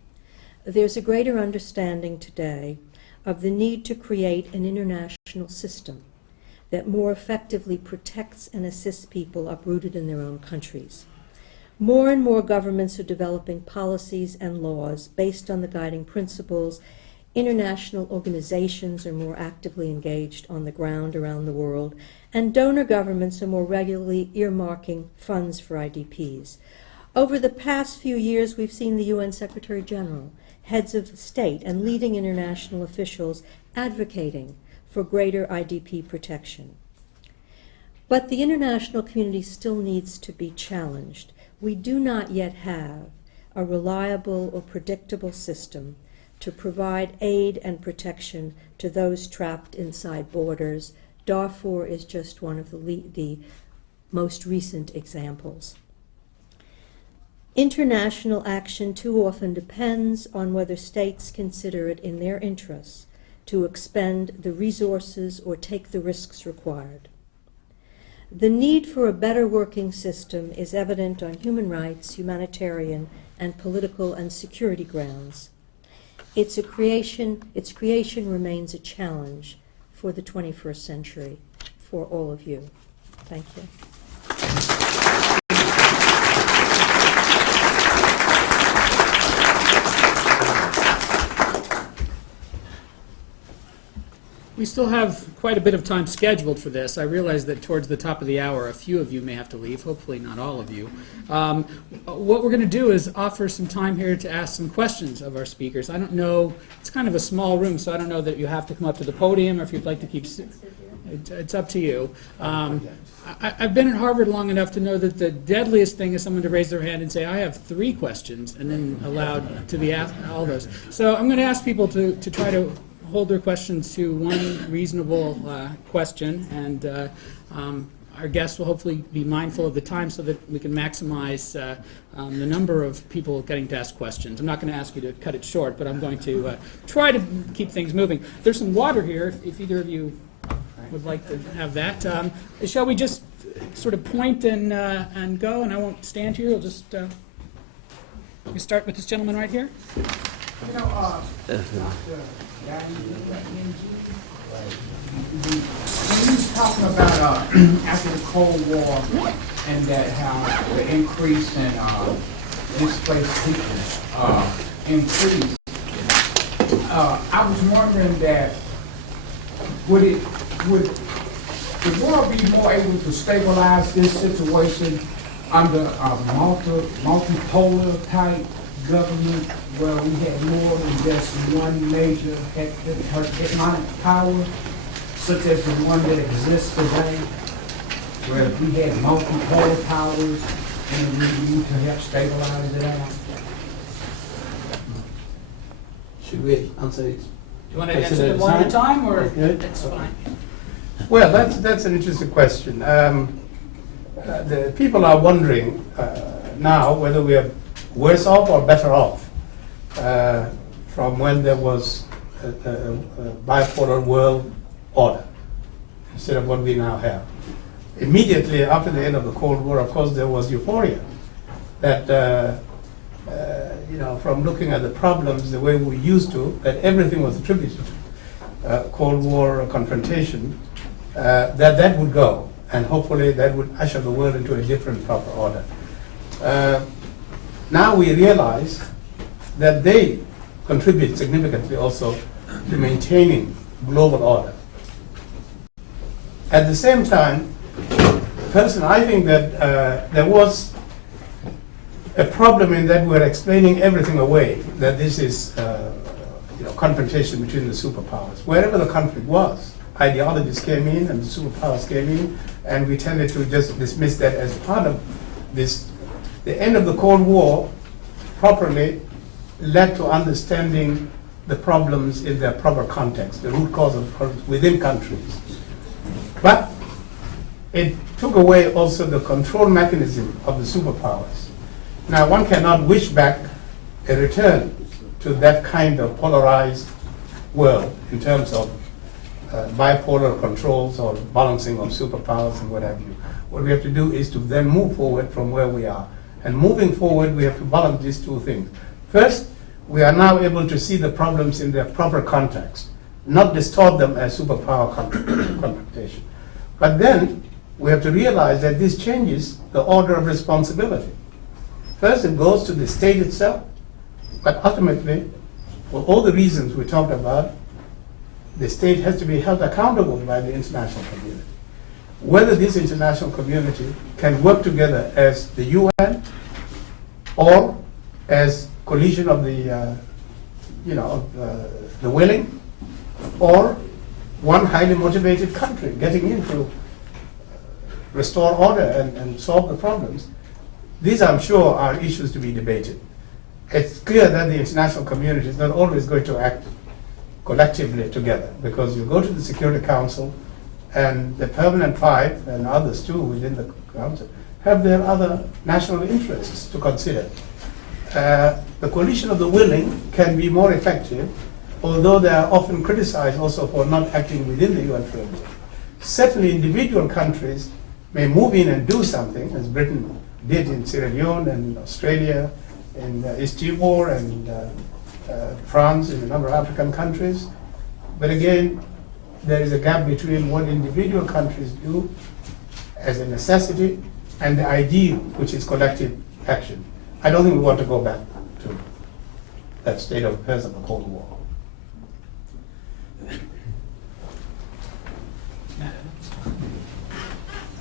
There's a greater understanding today of the need to create an international system that more effectively protects and assists people uprooted in their own countries. More and more governments are developing policies and laws based on the guiding principles. International organizations are more actively engaged on the ground around the world, and donor governments are more regularly earmarking funds for IDPs. Over the past few years, we've seen the UN Secretary General, heads of state, and leading international officials advocating for greater IDP protection. But the international community still needs to be challenged. We do not yet have a reliable or predictable system to provide aid and protection to those trapped inside borders. Darfur is just one of the most recent examples. International action too often depends on whether states consider it in their interests to expend the resources or take the risks required. The need for a better working system is evident on human rights, humanitarian, and political and security grounds. Its creation remains a challenge for the 21st century for all of you. Thank you. We still have quite a bit of time scheduled for this. I realize that towards the top of the hour, a few of you may have to leave, hopefully not all of you. What we're going to do is offer some time here to ask some questions of our speakers. I don't know, it's kind of a small room, so I don't know that you have to come up to the podium or if you'd like to keep, it's up to you. I've been at Harvard long enough to know that the deadliest thing is someone to raise their hand and say, I have 3 questions, and then allowed to be asked all those. So I'm going to ask people to try to hold their questions to one reasonable question, and our guests will hopefully be mindful of the time so that we can maximize the number of people getting to ask questions. I'm not going to ask you to cut it short, but I'm going to try to keep things moving. There's some water here, if either of you would like to have that. Shall we just sort of point and go, and I won't stand here, we'll just we start with this gentleman right here. You know, Dr. when he was talking about after the Cold War and that how the increase in displaced people increased, I was wondering that would the world be more able to stabilize this situation under a multipolar type government where we had more than just one major hegemonic power, such as the one that exists today, where if we had multipolar powers and we need to help stabilize it out? Should we answer it? Do you want to answer it one at a time, or that's fine? Well, that's an interesting question. The people are wondering now whether we are worse off or better off from when there was a bipolar world order instead of what we now have. Immediately after the end of the Cold War, of course, there was euphoria that, from looking at the problems the way we used to, that everything was attributed to Cold War confrontation, that would go, and hopefully that would usher the world into a different proper order. Now we realize that they contribute significantly also to maintaining global order. At the same time, personally, I think that there was a problem in that we're explaining everything away, that this is confrontation between the superpowers. Wherever the conflict was, ideologies came in and the superpowers came in, and we tended to just dismiss that as part of this. The end of the Cold War properly led to understanding the problems in their proper context, the root cause of problems within countries. But it took away also the control mechanism of the superpowers. Now, one cannot wish back a return to that kind of polarized world in terms of bipolar controls or balancing of superpowers and what have you. What we have to do is to then move forward from where we are. And moving forward, we have to balance these two things. First, we are now able to see the problems in their proper context, not distort them as superpower confrontation. But then, we have to realize that this changes the order of responsibility. First, it goes to the state itself, but ultimately, for all the reasons we talked about, the state has to be held accountable by the international community. Whether this international community can work together as the UN or as coalition of the willing, or one highly motivated country getting into restore order and solve the problems. These, I'm sure, are issues to be debated. It's clear that the international community is not always going to act collectively together, because you go to the Security Council and the Permanent Five and others too within the Council have their other national interests to consider. The coalition of the willing can be more effective, although they are often criticized also for not acting within the UN framework. Certainly individual countries may move in and do something, as Britain did in Sierra Leone and Australia and East Timor and France and a number of African countries. But again, there is a gap between what individual countries do as a necessity and the ideal, which is collective action. I don't think we want to go back to that state of affairs of the Cold War.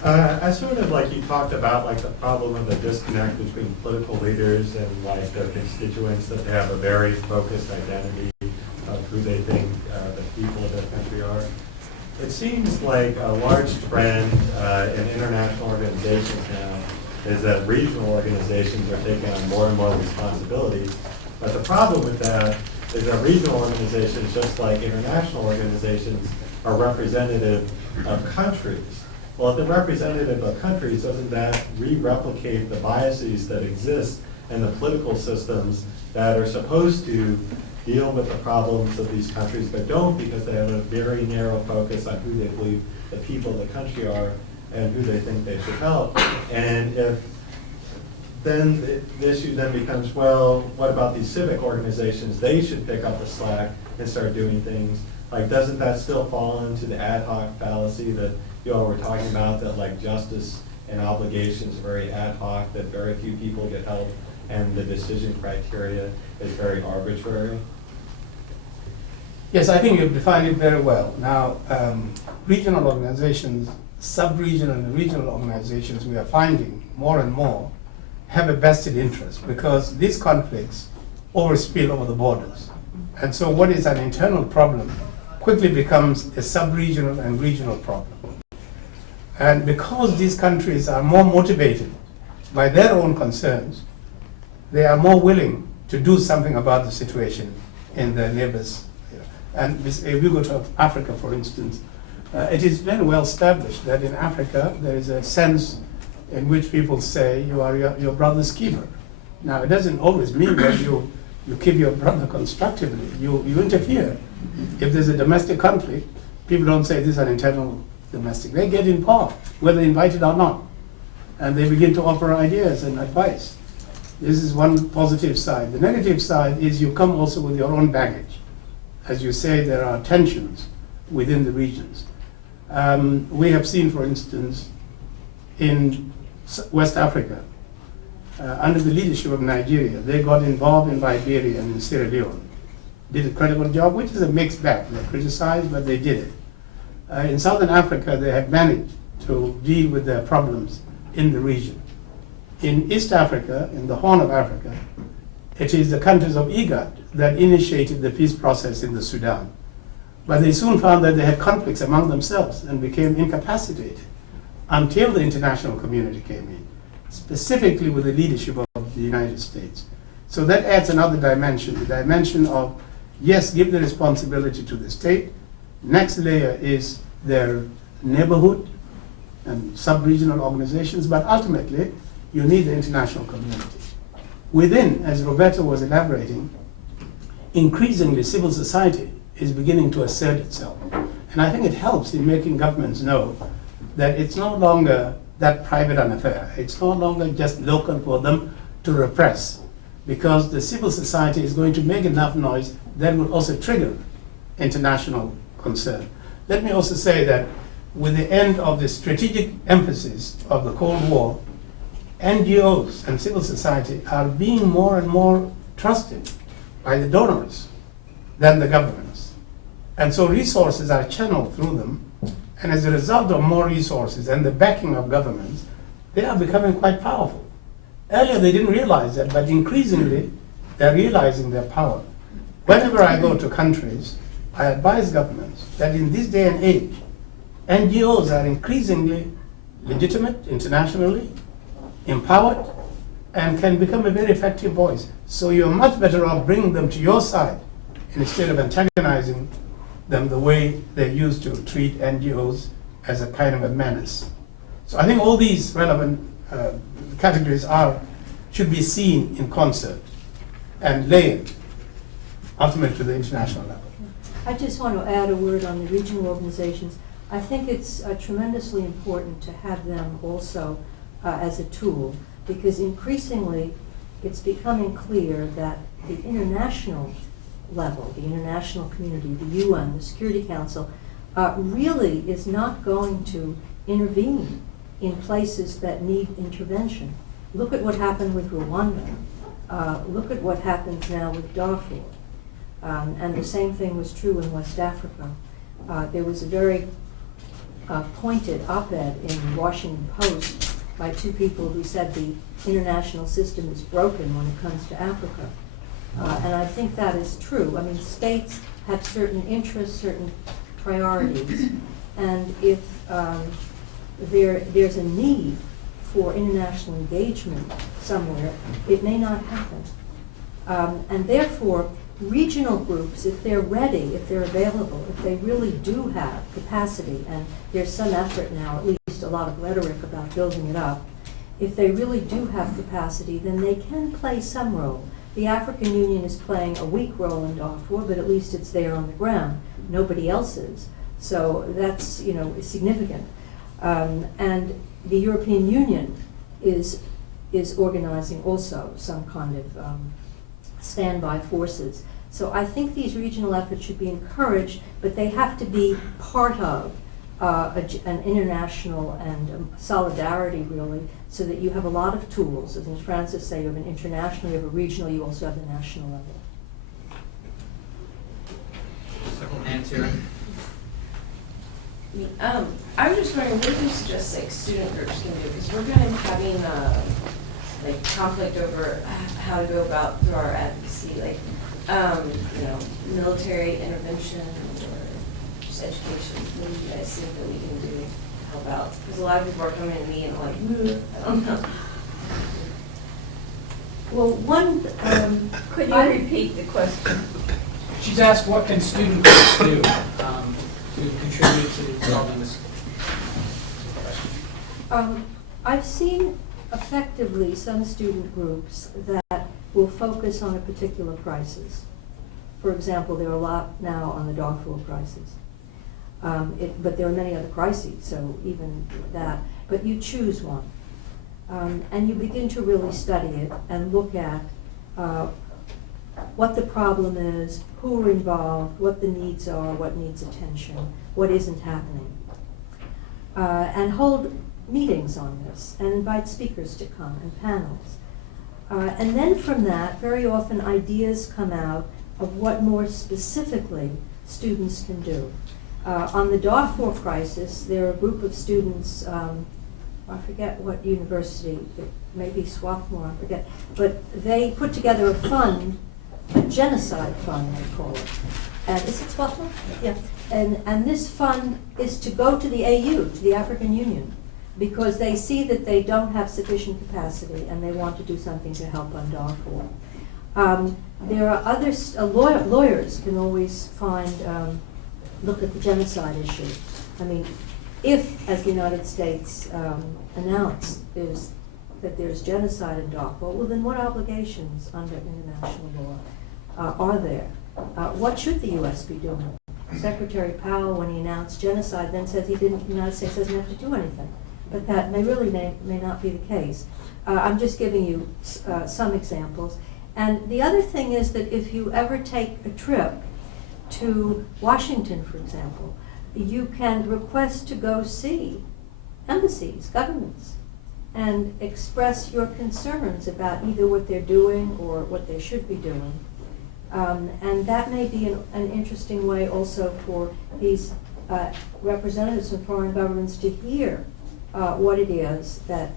I sort of like you talked about like the problem of the disconnect between political leaders and like their constituents, that they have a very focused identity of who they think the people of their country are. It seems like a large trend in international organizations now is that regional organizations are taking on more and more responsibilities. But the problem with that is that regional organizations, just like international organizations, are representative of countries. Well, if they're representative of countries, doesn't that re-replicate the biases that exist in the political systems that are supposed to deal with the problems of these countries, but don't, because they have a very narrow focus on who they believe the people of the country are and who they think they should help? And if then the issue then becomes, well, what about these civic organizations? They should pick up the slack and start doing things. Like, doesn't that still fall into the ad hoc fallacy that you all were talking about, that like justice and obligations are very ad hoc, that very few people get help, and the decision criteria is very arbitrary? Yes, I think you've defined it very well. Now, regional organizations, sub-regional and regional organizations, we are finding more and more have a vested interest, because these conflicts overspill over the borders. And so what is an internal problem quickly becomes a sub-regional and regional problem. And because these countries are more motivated by their own concerns, they are more willing to do something about the situation in their neighbors. And if we go to Africa, for instance, it is very well established that in Africa there is a sense in which people say you are your brother's keeper. Now, it doesn't always mean that you keep your brother constructively. You interfere. If there's a domestic conflict, people don't say this is an internal domestic. They get involved, whether invited or not, and they begin to offer ideas and advice. This is one positive side. The negative side is you come also with your own baggage. As you say, there are tensions within the regions. We have seen, for instance, in West Africa, under the leadership of Nigeria, they got involved in Liberia and in Sierra Leone. Did a credible job, which is a mixed bag. They're criticized, but they did it. In Southern Africa, they have managed to deal with their problems in the region. In East Africa, in the Horn of Africa, it is the countries of IGAD that initiated the peace process in the Sudan. But they soon found that they had conflicts among themselves and became incapacitated until the international community came in, specifically with the leadership of the United States. So that adds another dimension, the dimension of, yes, give the responsibility to the state. Next layer is their neighborhood and sub-regional organizations, but ultimately, you need the international community. Within, as Roberta was elaborating, increasingly civil society is beginning to assert itself. And I think it helps in making governments know that it's no longer that private an affair. It's no longer just local for them to repress, because the civil society is going to make enough noise that will also trigger international concern. Let me also say that with the end of the strategic emphasis of the Cold War, NGOs and civil society are being more and more trusted by the donors than the governments. And so resources are channeled through them, and as a result of more resources and the backing of governments, they are becoming quite powerful. Earlier they didn't realize that, but increasingly they're realizing their power. Whenever I go to countries, I advise governments that in this day and age, NGOs are increasingly legitimate internationally, empowered, and can become a very effective voice. So you're much better off bringing them to your side instead of antagonizing them the way they used to treat NGOs as a kind of a menace. So I think all these relevant categories should be seen in concert and layered ultimately to the international level. I just want to add a word on the regional organizations. I think it's tremendously important to have them also as a tool, because increasingly it's becoming clear that the international level, the international community, the UN, the Security Council, really is not going to intervene in places that need intervention. Look at what happened with Rwanda. Look at what happens now with Darfur. And the same thing was true in West Africa. There was a very pointed op-ed in the Washington Post by two people who said the international system is broken when it comes to Africa. And I think that is true. I mean, states have certain interests, certain priorities, and if there's a need for international engagement somewhere, it may not happen. And therefore, regional groups, if they're ready, if they're available, if they really do have capacity, and there's some effort now, at least a lot of rhetoric about building it up, if they really do have capacity, then they can play some role. The African Union is playing a weak role in Darfur, but at least it's there on the ground. Nobody else is. So that's, significant. And the European Union is organizing also some kind of standby forces. So I think these regional efforts should be encouraged, but they have to be part of an international and solidarity, really, so that you have a lot of tools. As Francis said, you have an international, you have a regional, you also have the national level. Several hands here. I was just wondering, what do you suggest student groups can do? Because we're kind of having conflict over how to go about through our advocacy, military intervention or just education. What do you guys think that we can do to help out? Because a lot of people are coming to me and like, I don't know. Well, Could you repeat the question? She's asked, what can student groups do to contribute to solving this question? I've seen effectively some student groups that will focus on a particular crisis. For example, there are a lot now on the Darfur crisis. But there are many other crises, so even that. But you choose one. And you begin to really study it and look at what the problem is, who are involved, what the needs are, what needs attention, what isn't happening. And hold meetings on this and invite speakers to come and panels. And then from that, very often ideas come out of what more specifically students can do. On the Darfur crisis, there are a group of students, I forget what university, maybe Swarthmore, I forget, but they put together a fund, a genocide fund, they call it. And is it Swarthmore? Yeah. And this fund is to go to the AU, to the African Union, because they see that they don't have sufficient capacity and they want to do something to help on Darfur. There are others, lawyers can always look at the genocide issue. I mean, if, as the United States announced, that there's genocide in Darfur, well then what obligations under international law are there? What should the U.S. be doing? Secretary Powell, when he announced genocide, then said the United States doesn't have to do anything. But that may not be the case. I'm just giving you some examples. And the other thing is that if you ever take a trip to Washington, for example, you can request to go see embassies, governments, and express your concerns about either what they're doing or what they should be doing. And that may be an interesting way also for these representatives from foreign governments to hear what it is that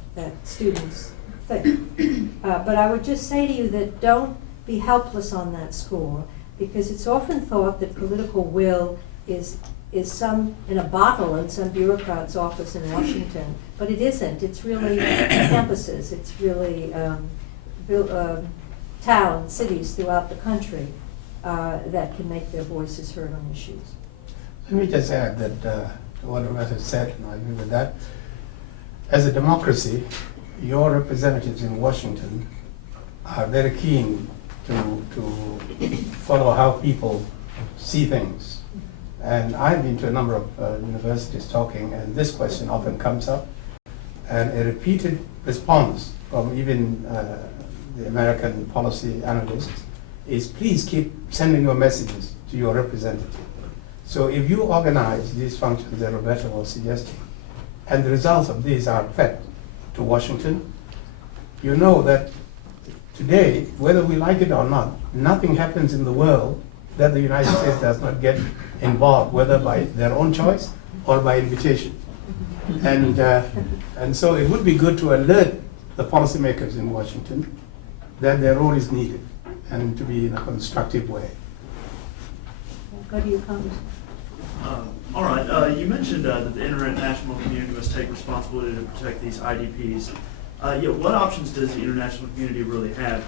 students think. But I would just say to you that don't be helpless on that score, because it's often thought that political will is is some in a bottle in some bureaucrat's office in Washington, but it isn't. It's really campuses. It's really towns, cities throughout the country that can make their voices heard on issues. Let me just add that to what Roberta said, and I agree with that. As a democracy, your representatives in Washington are very keen to follow how people see things. And I've been to a number of universities talking, and this question often comes up. And a repeated response from even the American policy analysts is, please keep sending your messages to your representative. So if you organize these functions that Roberta was suggesting, and the results of these are fed to Washington, you know that today, whether we like it or not, nothing happens in the world that the United States does not get involved, whether by their own choice or by invitation. And so it would be good to alert the policymakers in Washington that their role is needed and to be in a constructive way. Go to your comments. All right, you mentioned that the international community must take responsibility to protect these IDPs. Yet what options does the international community really have?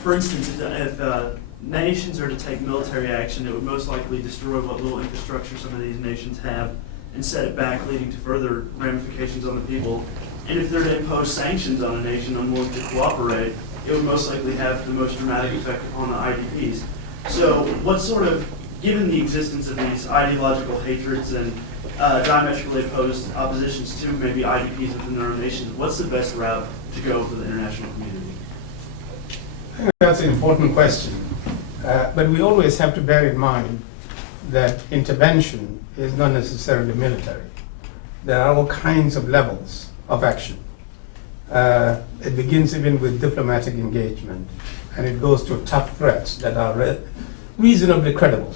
For instance, if nations are to take military action, it would most likely destroy what little infrastructure some of these nations have and set it back, leading to further ramifications on the people. And if they're to impose sanctions on a nation unwilling to cooperate, it would most likely have the most dramatic effect upon the IDPs. So what sort of, given the existence of these ideological hatreds and diametrically opposed oppositions to maybe IDPs within their own nations, what's the best route to go for the international community? I think that's an important question. But we always have to bear in mind that intervention is not necessarily military. There are all kinds of levels of action. It begins even with diplomatic engagement, and it goes to tough threats that are reasonably credible.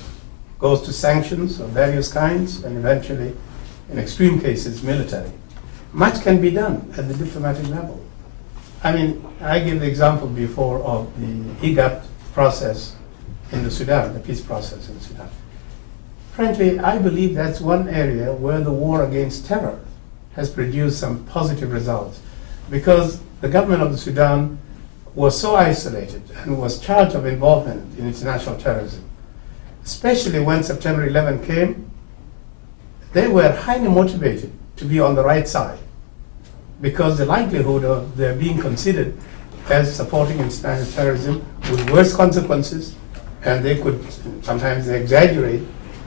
Goes to sanctions of various kinds, and eventually, in extreme cases, military. Much can be done at the diplomatic level. I mean, I gave the example before of the IGAT process in the Sudan, the peace process in Sudan. Frankly, I believe that's one area where the war against terror has produced some positive results, because the government of the Sudan was so isolated and was charged of involvement in international terrorism. Especially when September 11 came, they were highly motivated to be on the right side, because the likelihood of their being considered as supporting international terrorism with worse consequences, and they could sometimes exaggerate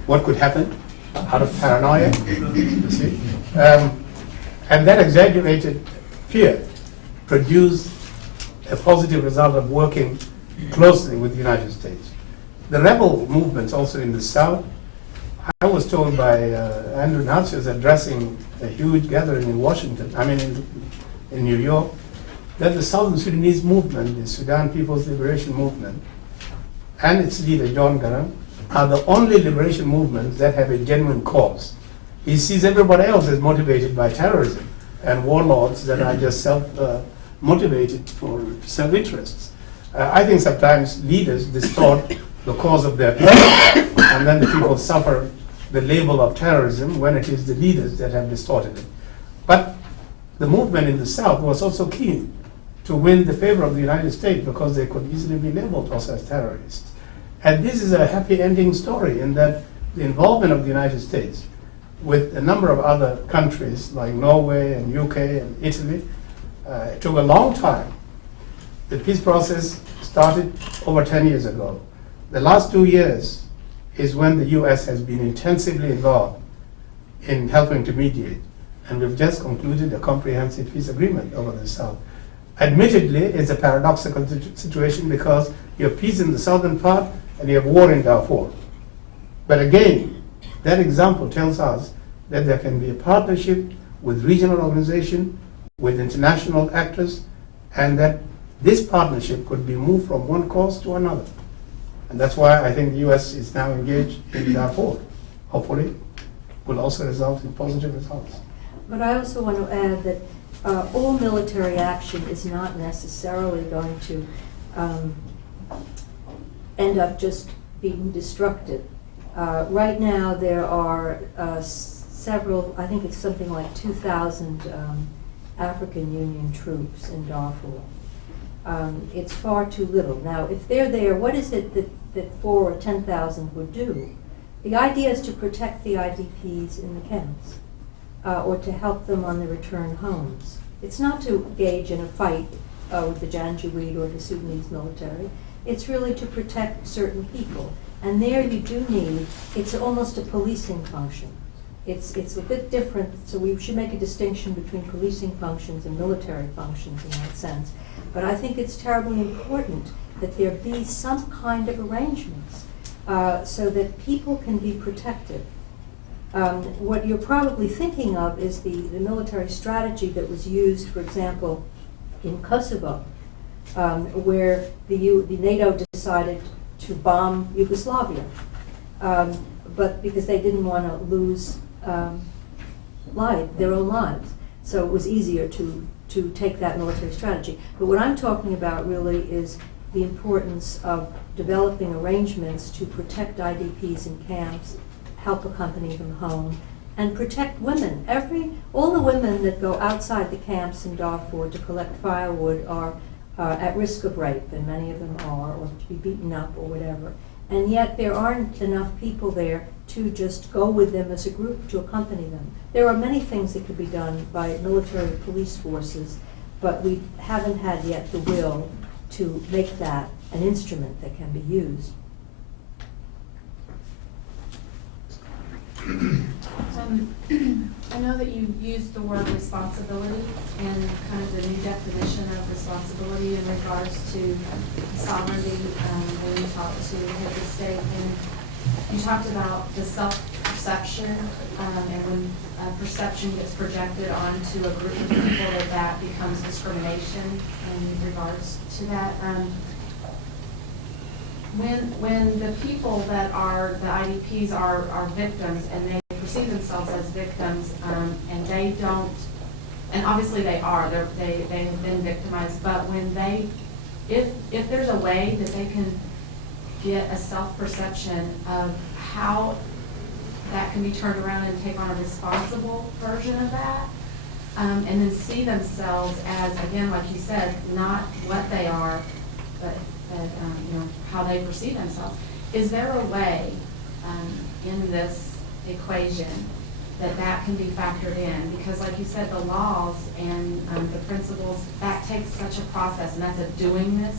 what could happen out of paranoia, you see. And that exaggerated fear produced a positive result of working closely with the United States. The rebel movements also in the South, I was told by Andrew Nitze addressing a huge gathering in Washington, in New York, that the Southern Sudanese movement, the Sudan People's Liberation Movement, and its leader, John Garang, are the only liberation movements that have a genuine cause. He sees everybody else as motivated by terrorism and warlords that are just motivated for self-interests. I think sometimes leaders distort the cause of their people, and then the people suffer the label of terrorism when it is the leaders that have distorted it. But the movement in the South was also keen to win the favor of the United States because they could easily be labeled also as terrorists. And this is a happy ending story in that the involvement of the United States with a number of other countries like Norway and UK and Italy it took a long time. The peace process started over 10 years ago. The last 2 years is when the US has been intensively involved in helping to mediate. And we've just concluded a comprehensive peace agreement over the South. Admittedly, it's a paradoxical situation because you have peace in the southern part and you have war in Darfur. But again, that example tells us that there can be a partnership with regional organizations, with international actors, and that this partnership could be moved from one cause to another. And that's why I think the US is now engaged in Darfur. Hopefully, will also result in positive results. But I also want to add that all military action is not necessarily going to end up just being destructive. Right now, there are several, I think it's something like 2,000 African Union troops in Darfur. It's far too little. Now, if they're there, what is it that 4 or 10,000 would do? The idea is to protect the IDPs in the camps, or to help them on their return homes. It's not to engage in a fight with the Janjaweed or the Sudanese military. It's really to protect certain people. And there you do need, it's almost a policing function. It's a bit different, so we should make a distinction between policing functions and military functions in that sense. But I think it's terribly important that there be some kind of arrangements so that people can be protected. What you're probably thinking of is the military strategy that was used, for example, in Kosovo, where the NATO decided to bomb Yugoslavia, but because they didn't want to lose their own lives. So it was easier to take that military strategy. But what I'm talking about really is the importance of developing arrangements to protect IDPs in camps, help accompany them home, and protect women. All the women that go outside the camps in Darfur to collect firewood are at risk of rape, and many of them are, or to be beaten up or whatever. And yet there aren't enough people there to just go with them as a group to accompany them. There are many things that could be done by military police forces, but we haven't had yet the will to make that an instrument that can be used. I know that you used the word responsibility and kind of the new definition of responsibility in regards to sovereignty when you talked to heads of state. And you talked about the self-perception and when perception gets projected onto a group of people that becomes discrimination in regards to that. When the people that are the IDPs are victims and they perceive themselves as victims and they don't, and obviously they are, they have been victimized, but when if there's a way that they can get a self-perception of how that can be turned around and take on a responsible version of that, and then see themselves as, again, like you said, not what they are, but how they perceive themselves. Is there a way in this equation that can be factored in? Because like you said, the laws and the principles, that takes such a process, and that's a doingness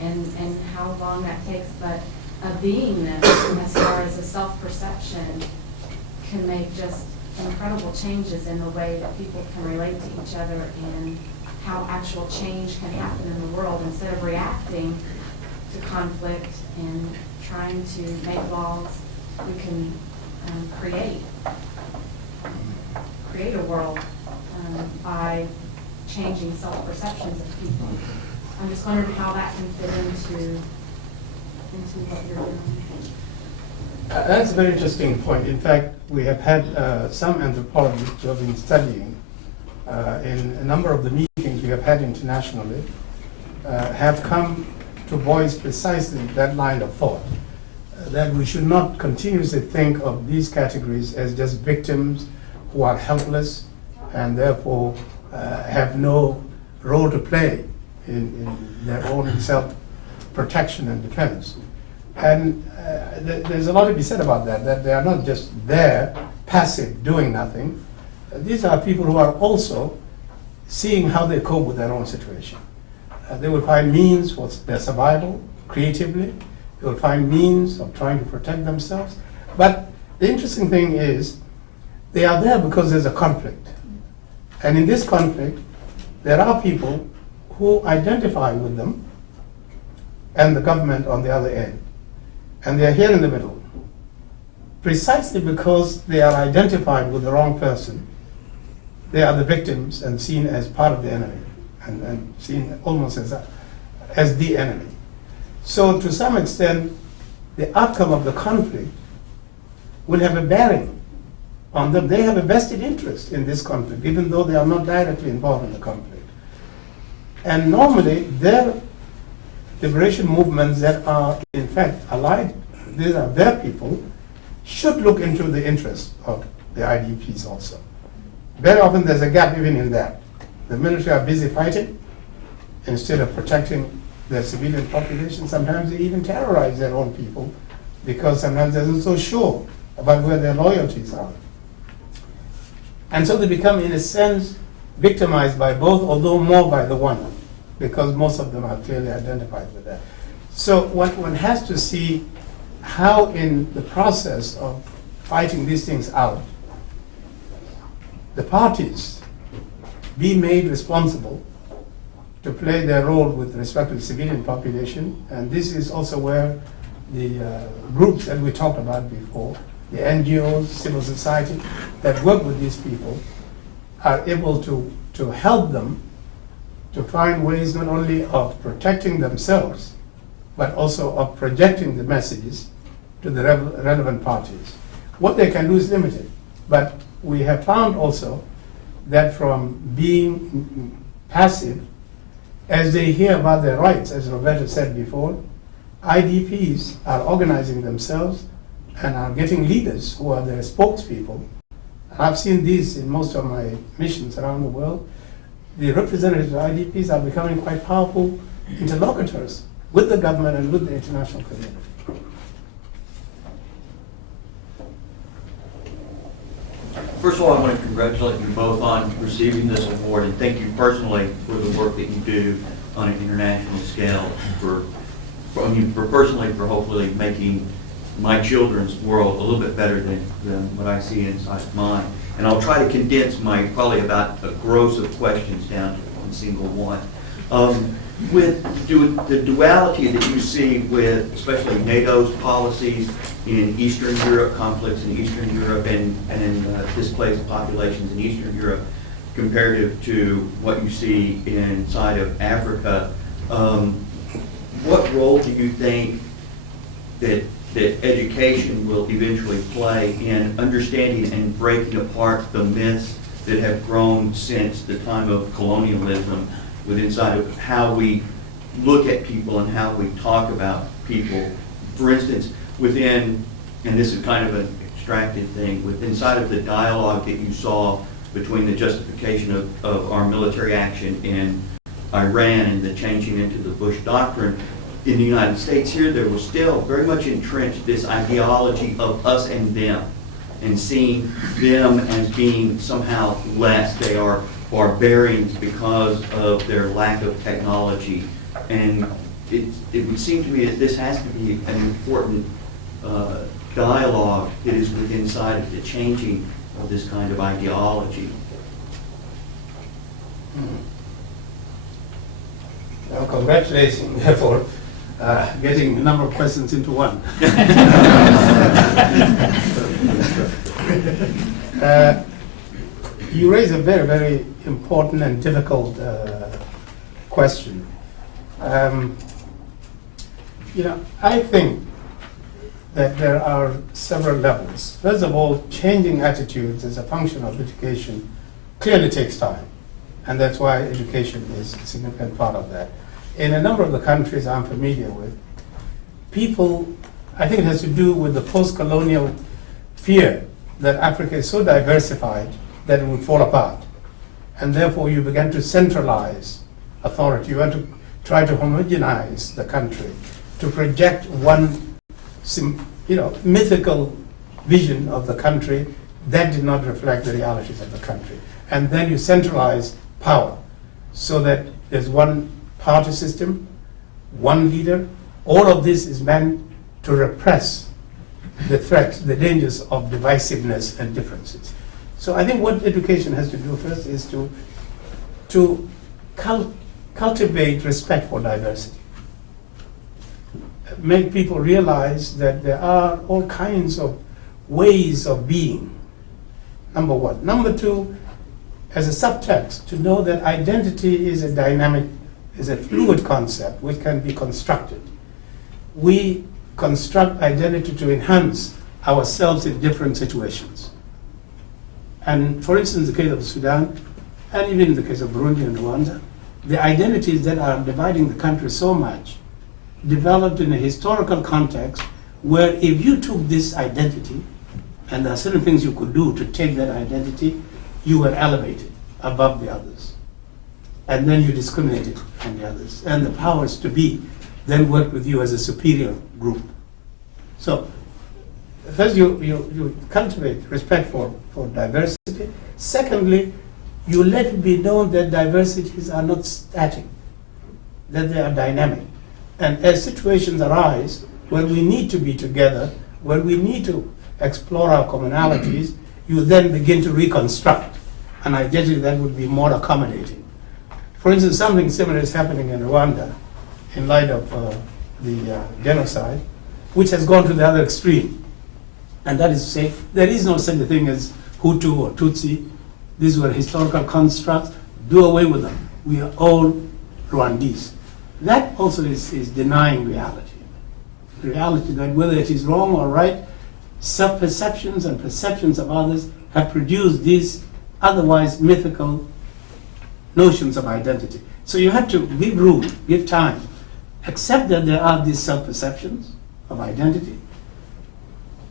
and how long that takes, but a beingness as far as a self-perception can make just incredible changes in the way that people can relate to each other and how actual change can happen in the world instead of reacting to conflict and trying to make laws. We can create a world by changing self-perceptions of people. I'm just wondering how that can fit into what you're doing. That's a very interesting point. In fact, we have had some anthropologists who have been studying in a number of the meetings we have had internationally, have come to voice precisely that line of thought, that we should not continuously think of these categories as just victims who are helpless and therefore have no role to play in their own self-protection and defense. And there's a lot to be said about that they are not just there, passive, doing nothing. These are people who are also seeing how they cope with their own situation. They will find means for their survival creatively. They will find means of trying to protect themselves. But the interesting thing is, they are there because there's a conflict. And in this conflict, there are people who identify with them and the government on the other end. And they are here in the middle. Precisely because they are identified with the wrong person, they are the victims and seen as part of the enemy, and seen almost as the enemy. So to some extent, the outcome of the conflict will have a bearing on them. They have a vested interest in this conflict, even though they are not directly involved in the conflict. And normally, their liberation movements that are in fact allied, these are their people, should look into the interests of the IDPs also. Very often there's a gap even in that. The military are busy fighting instead of protecting their civilian population. Sometimes they even terrorize their own people because sometimes they're not so sure about where their loyalties are. And so they become, in a sense, victimized by both, although more by the one, because most of them are clearly identified with that. So one has to see how in the process of fighting these things out, the parties be made responsible to play their role with respect to the civilian population. And this is also where the groups that we talked about before, the NGOs, civil society, that work with these people, are able to help them to find ways not only of protecting themselves, but also of projecting the messages to the relevant parties. What they can do is limited, but we have found also that from being passive, as they hear about their rights, as Roberta said before, IDPs are organizing themselves and are getting leaders who are their spokespeople. I've seen this in most of my missions around the world. The representatives of IDPs are becoming quite powerful interlocutors with the government and with the international community. First of all, I want to congratulate you both on receiving this award, and thank you personally for the work that you do on an international scale, for personally for hopefully making my children's world a little bit better than what I see inside mine. And I'll try to condense my probably about a gross of questions down to one single one. With the duality that you see with especially NATO's policies in Eastern Europe, conflicts in Eastern Europe and in displaced populations in Eastern Europe, comparative to what you see inside of Africa, what role do you think that education will eventually play in understanding and breaking apart the myths that have grown since the time of colonialism within inside of how we look at people and how we talk about people? For instance, within, and this is kind of an extracted thing, inside of the dialogue that you saw between the justification of our military action in Iran and the changing into the Bush doctrine, in the United States here, there was still very much entrenched this ideology of us and them, and seeing them as being somehow less. They are barbarians because of their lack of technology. And it would seem to me that this has to be an important dialogue that is within inside of the changing of this kind of ideology. Well, congratulations for getting a number of questions into one. You raise a very, very important and difficult question. I think that there are several levels. First of all, changing attitudes as a function of education clearly takes time, and that's why education is a significant part of that. In a number of the countries I'm familiar with, people, I think it has to do with the post-colonial fear that Africa is so diversified that it would fall apart. And therefore you began to centralize authority. You want to try to homogenize the country, to project one mythical vision of the country that did not reflect the realities of the country. And then you centralize power so that there's one party system, one leader. All of this is meant to repress the threats, the dangers of divisiveness and differences. So I think what education has to do first is to cultivate respect for diversity. Make people realize that there are all kinds of ways of being, number one. Number two, as a subtext, to know that identity is a dynamic, is a fluid concept which can be constructed. We construct identity to enhance ourselves in different situations. And for instance, in the case of Sudan, and even in the case of Burundi and Rwanda, the identities that are dividing the country so much developed in a historical context where if you took this identity and there are certain things you could do to take that identity, you were elevated above the others. And then you discriminated on the others. And the powers to be then work with you as a superior group. So first you cultivate respect for diversity. Secondly, you let it be known that diversities are not static, that they are dynamic. And as situations arise, when we need to be together, when we need to explore our commonalities, you then begin to reconstruct an identity that would be more accommodating. For instance, something similar is happening in Rwanda in light of the genocide, which has gone to the other extreme. And that is to say, there is no such a thing as Hutu or Tutsi. These were historical constructs. Do away with them. We are all Rwandese. That also is denying reality. Reality that whether it is wrong or right, self-perceptions and perceptions of others have produced these otherwise mythical notions of identity. So you have to give room, give time, accept that there are these self-perceptions of identity,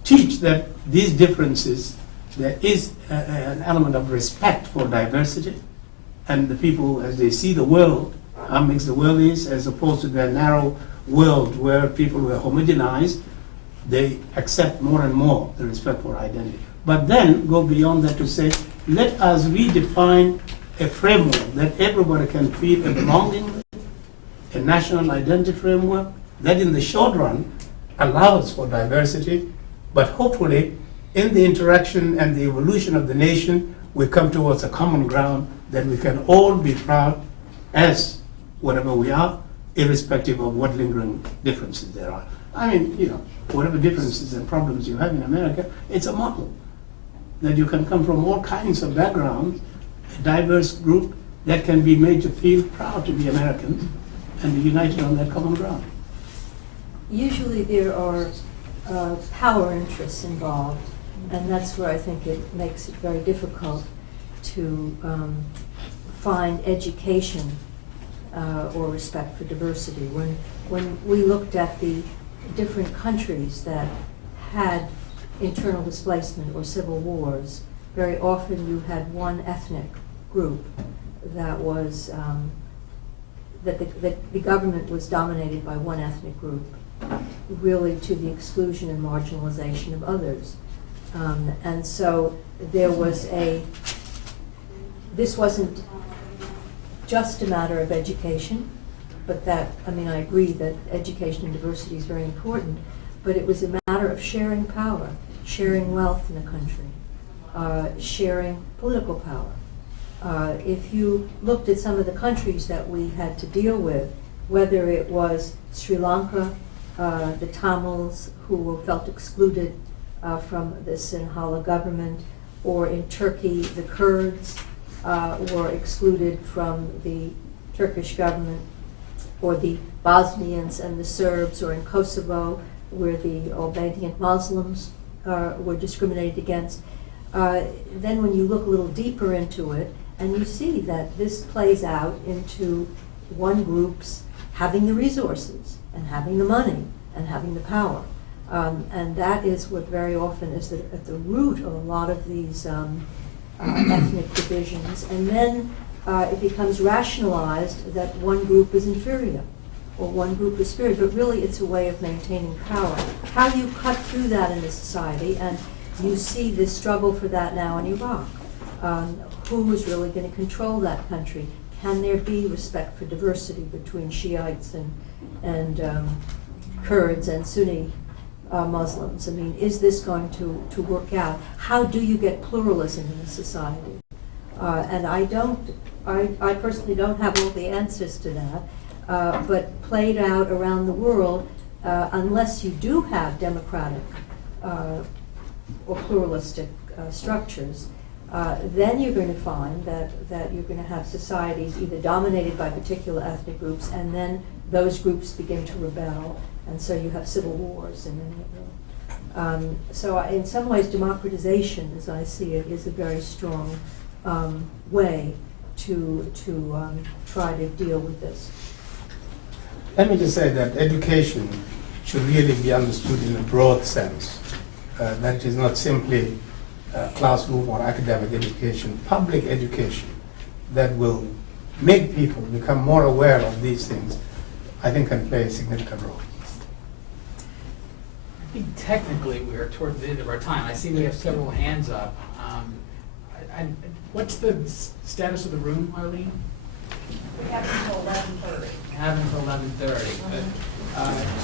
teach that these differences, there is an element of respect for diversity, and the people, as they see the world, how mixed the world is, as opposed to their narrow world where people were homogenized, they accept more and more the respect for identity. But then go beyond that to say, let us redefine a framework that everybody can feel a belonging with, a national identity framework that in the short run allows for diversity, but hopefully in the interaction and the evolution of the nation, we come towards a common ground that we can all be proud as whatever we are, irrespective of what lingering differences there are. I mean, whatever differences and problems you have in America, it's a model that you can come from all kinds of backgrounds, a diverse group that can be made to feel proud to be Americans and be united on that common ground. Usually there are power interests involved, and that's where I think it makes it very difficult to find education or respect for diversity. When we looked at the different countries that had internal displacement or civil wars, very often you had one ethnic group that was, that the government was dominated by one ethnic group, really to the exclusion and marginalization of others. And so there was this wasn't just a matter of education, but that, I agree that education and diversity is very important, but it was a matter of sharing power, sharing wealth in a country, sharing political power. If you looked at some of the countries that we had to deal with, whether it was Sri Lanka, the Tamils who felt excluded from the Sinhala government, or in Turkey, the Kurds were excluded from the Turkish government, or the Bosnians and the Serbs, or in Kosovo, where the Albanian Muslims were discriminated against. Then when you look a little deeper into it, and you see that this plays out into one group's having the resources, and having the money, and having the power. And that is what very often is at the root of a lot of these ethnic divisions. And then it becomes rationalized that one group is inferior, or one group is superior, but really it's a way of maintaining power. How do you cut through that in a society? And you see this struggle for that now in Iraq. Who is really going to control that country? Can there be respect for diversity between Shiites and Kurds and Sunni Muslims? Is this going to work out? How do you get pluralism in a society? And I personally don't have all the answers to that, but played out around the world, unless you do have democratic or pluralistic structures, then you're going to find that you're going to have societies either dominated by particular ethnic groups, and then those groups begin to rebel, and so you have civil wars in many of them. So in some ways, democratization, as I see it, is a very strong way to try to deal with this. Let me just say that education should really be understood in a broad sense. that it is not simply classroom or academic education, public education that will make people become more aware of these things, I think can play a significant role. I think technically we are toward the end of our time. I see we have several hands up. What's the status of the room, Arlene? We have until 11:30. Have until 11:30.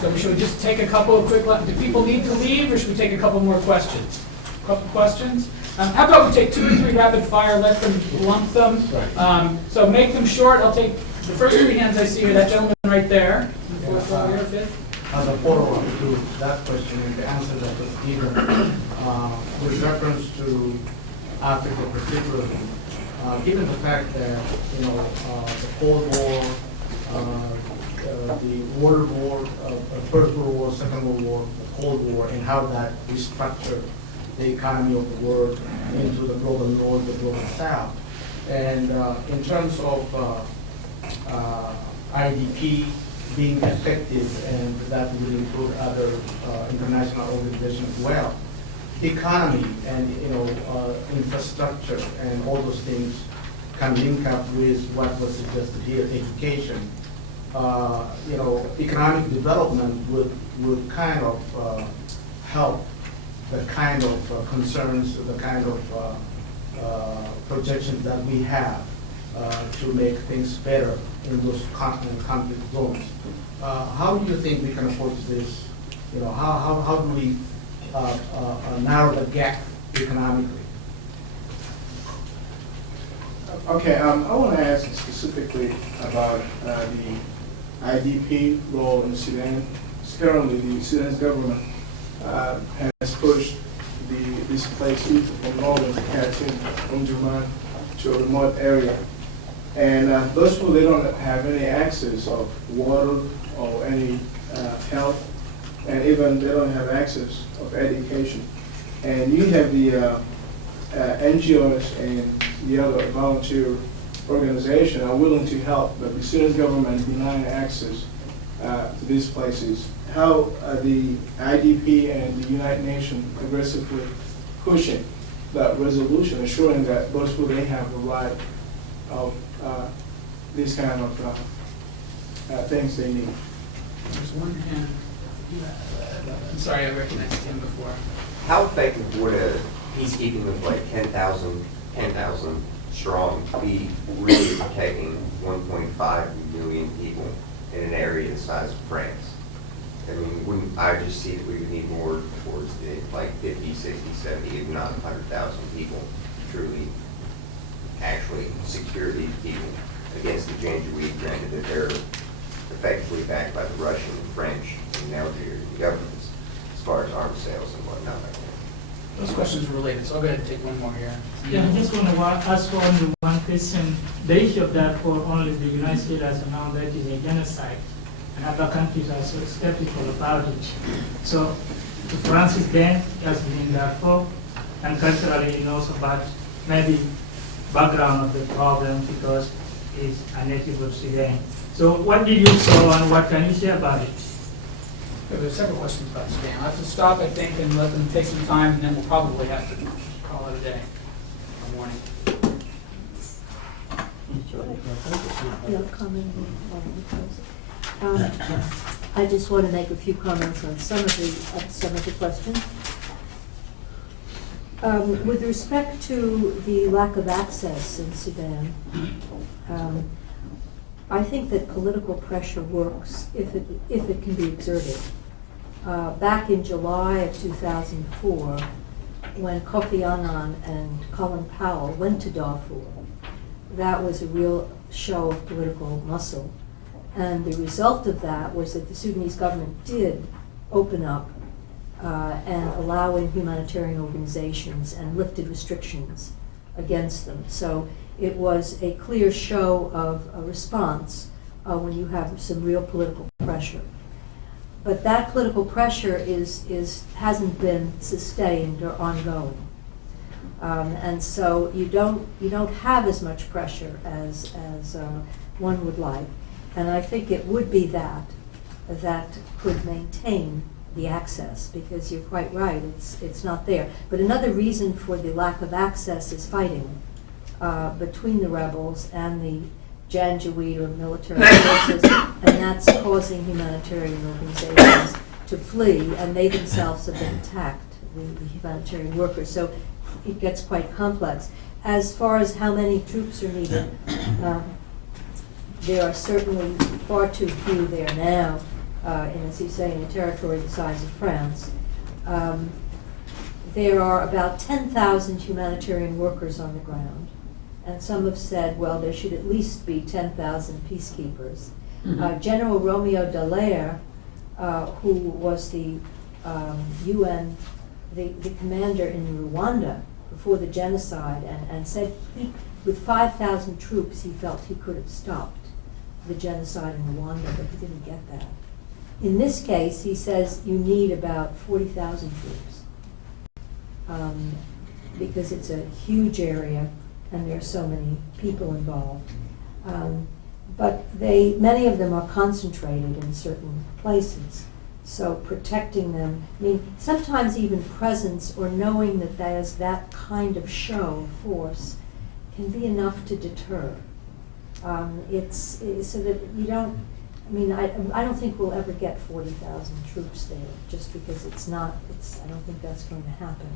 So should we just take a couple of quick, do people need to leave, or should we take a couple more questions? Couple questions? How about we take 2 or 3 rapid fire, let them lump them. So make them short. I'll take the first 3 hands I see here, that gentleman right there. Fourth row here, fifth. As a follow-up to that question and the answer that was given, with reference to Africa particularly, given the fact that, the Cold War, the Water War, First World War, Second World War, the Cold War, and how that restructured the economy of the world into the global north, the global south. And in terms of IDP being effective, and that will include other international organizations as well, economy and infrastructure and all those things can link up with what was suggested here, education. Economic development would kind of help the kind of concerns, the kind of projections that we have to make things better in those conflict zones. How do you think we can approach this? How do we narrow the gap economically? Okay, I want to ask specifically about the IDP role in Sudan. Currently, the Sudanese government has pushed the displaced people from northern Khartoum, Umdurman, to a remote area. And those people, they don't have any access of water or any health, and even they don't have access of education. And you have the NGOs and the other volunteer organizations are willing to help, but the Sudanese government is denying access to these places. How are the IDP and the United Nations aggressively pushing that resolution, assuring that those people, they have the right of these kind of things they need? There's one hand. I'm sorry, I recognized him before. How effective would a peacekeeping of like 10,000 strong be really protecting 1.5 million people in an area the size of France? I mean, I just see that we would need more towards the like 50, 60, 70, if not 100,000 people to truly actually secure these people against the Janjaweed, granted that they're effectively backed by the Russian, French, and Algerian governments as far as arms sales and whatnot like that. Those questions are related, so I'll go ahead and take one more here. Yeah, I just want to ask only one question. The issue of that for only the United States has announced that is a genocide, and other countries are so skeptical about it. So, Francis Deng has been in Darfur, and culturally he knows about maybe background of the problem because he's a native of Sudan. So, what did you saw and what can you say about it? There's several questions about Sudan. I'll have to stop, I think, and let them take some time, and then we'll probably have to call it a day or morning. No comment on I just want to make a few comments on some of the questions. With respect to the lack of access in Sudan, I think that political pressure works if it can be exerted. Back in July of 2004, when Kofi Annan and Colin Powell went to Darfur, that was a real show of political muscle. And the result of that was that the Sudanese government did open up and allow in humanitarian organizations and lifted restrictions against them. So it was a clear show of a response when you have some real political pressure. But that political pressure hasn't been sustained or ongoing. And so you don't have as much pressure as one would like. And I think it would be that could maintain the access, because you're quite right, it's not there. But another reason for the lack of access is fighting between the rebels and the Janjaweed or military forces, and that's causing humanitarian organizations to flee, and they themselves have been attacked, the humanitarian workers. So it gets quite complex. As far as how many troops are needed, there are certainly far too few there now, as you say, in a territory the size of France. There are about 10,000 humanitarian workers on the ground, and some have said, well, there should at least be 10,000 peacekeepers. General Romeo Dallaire, who was the UN, the commander in Rwanda before the genocide, and said with 5,000 troops he felt he could have stopped the genocide in Rwanda, but he didn't get that. In this case, he says you need about 40,000 troops because it's a huge area and there are so many people involved. But many of them are concentrated in certain places. So protecting them, I mean, sometimes even presence or knowing that there's that kind of show of force can be enough to deter. It's so that you don't, I mean, I don't think we'll ever get 40,000 troops there, just because I don't think that's going to happen.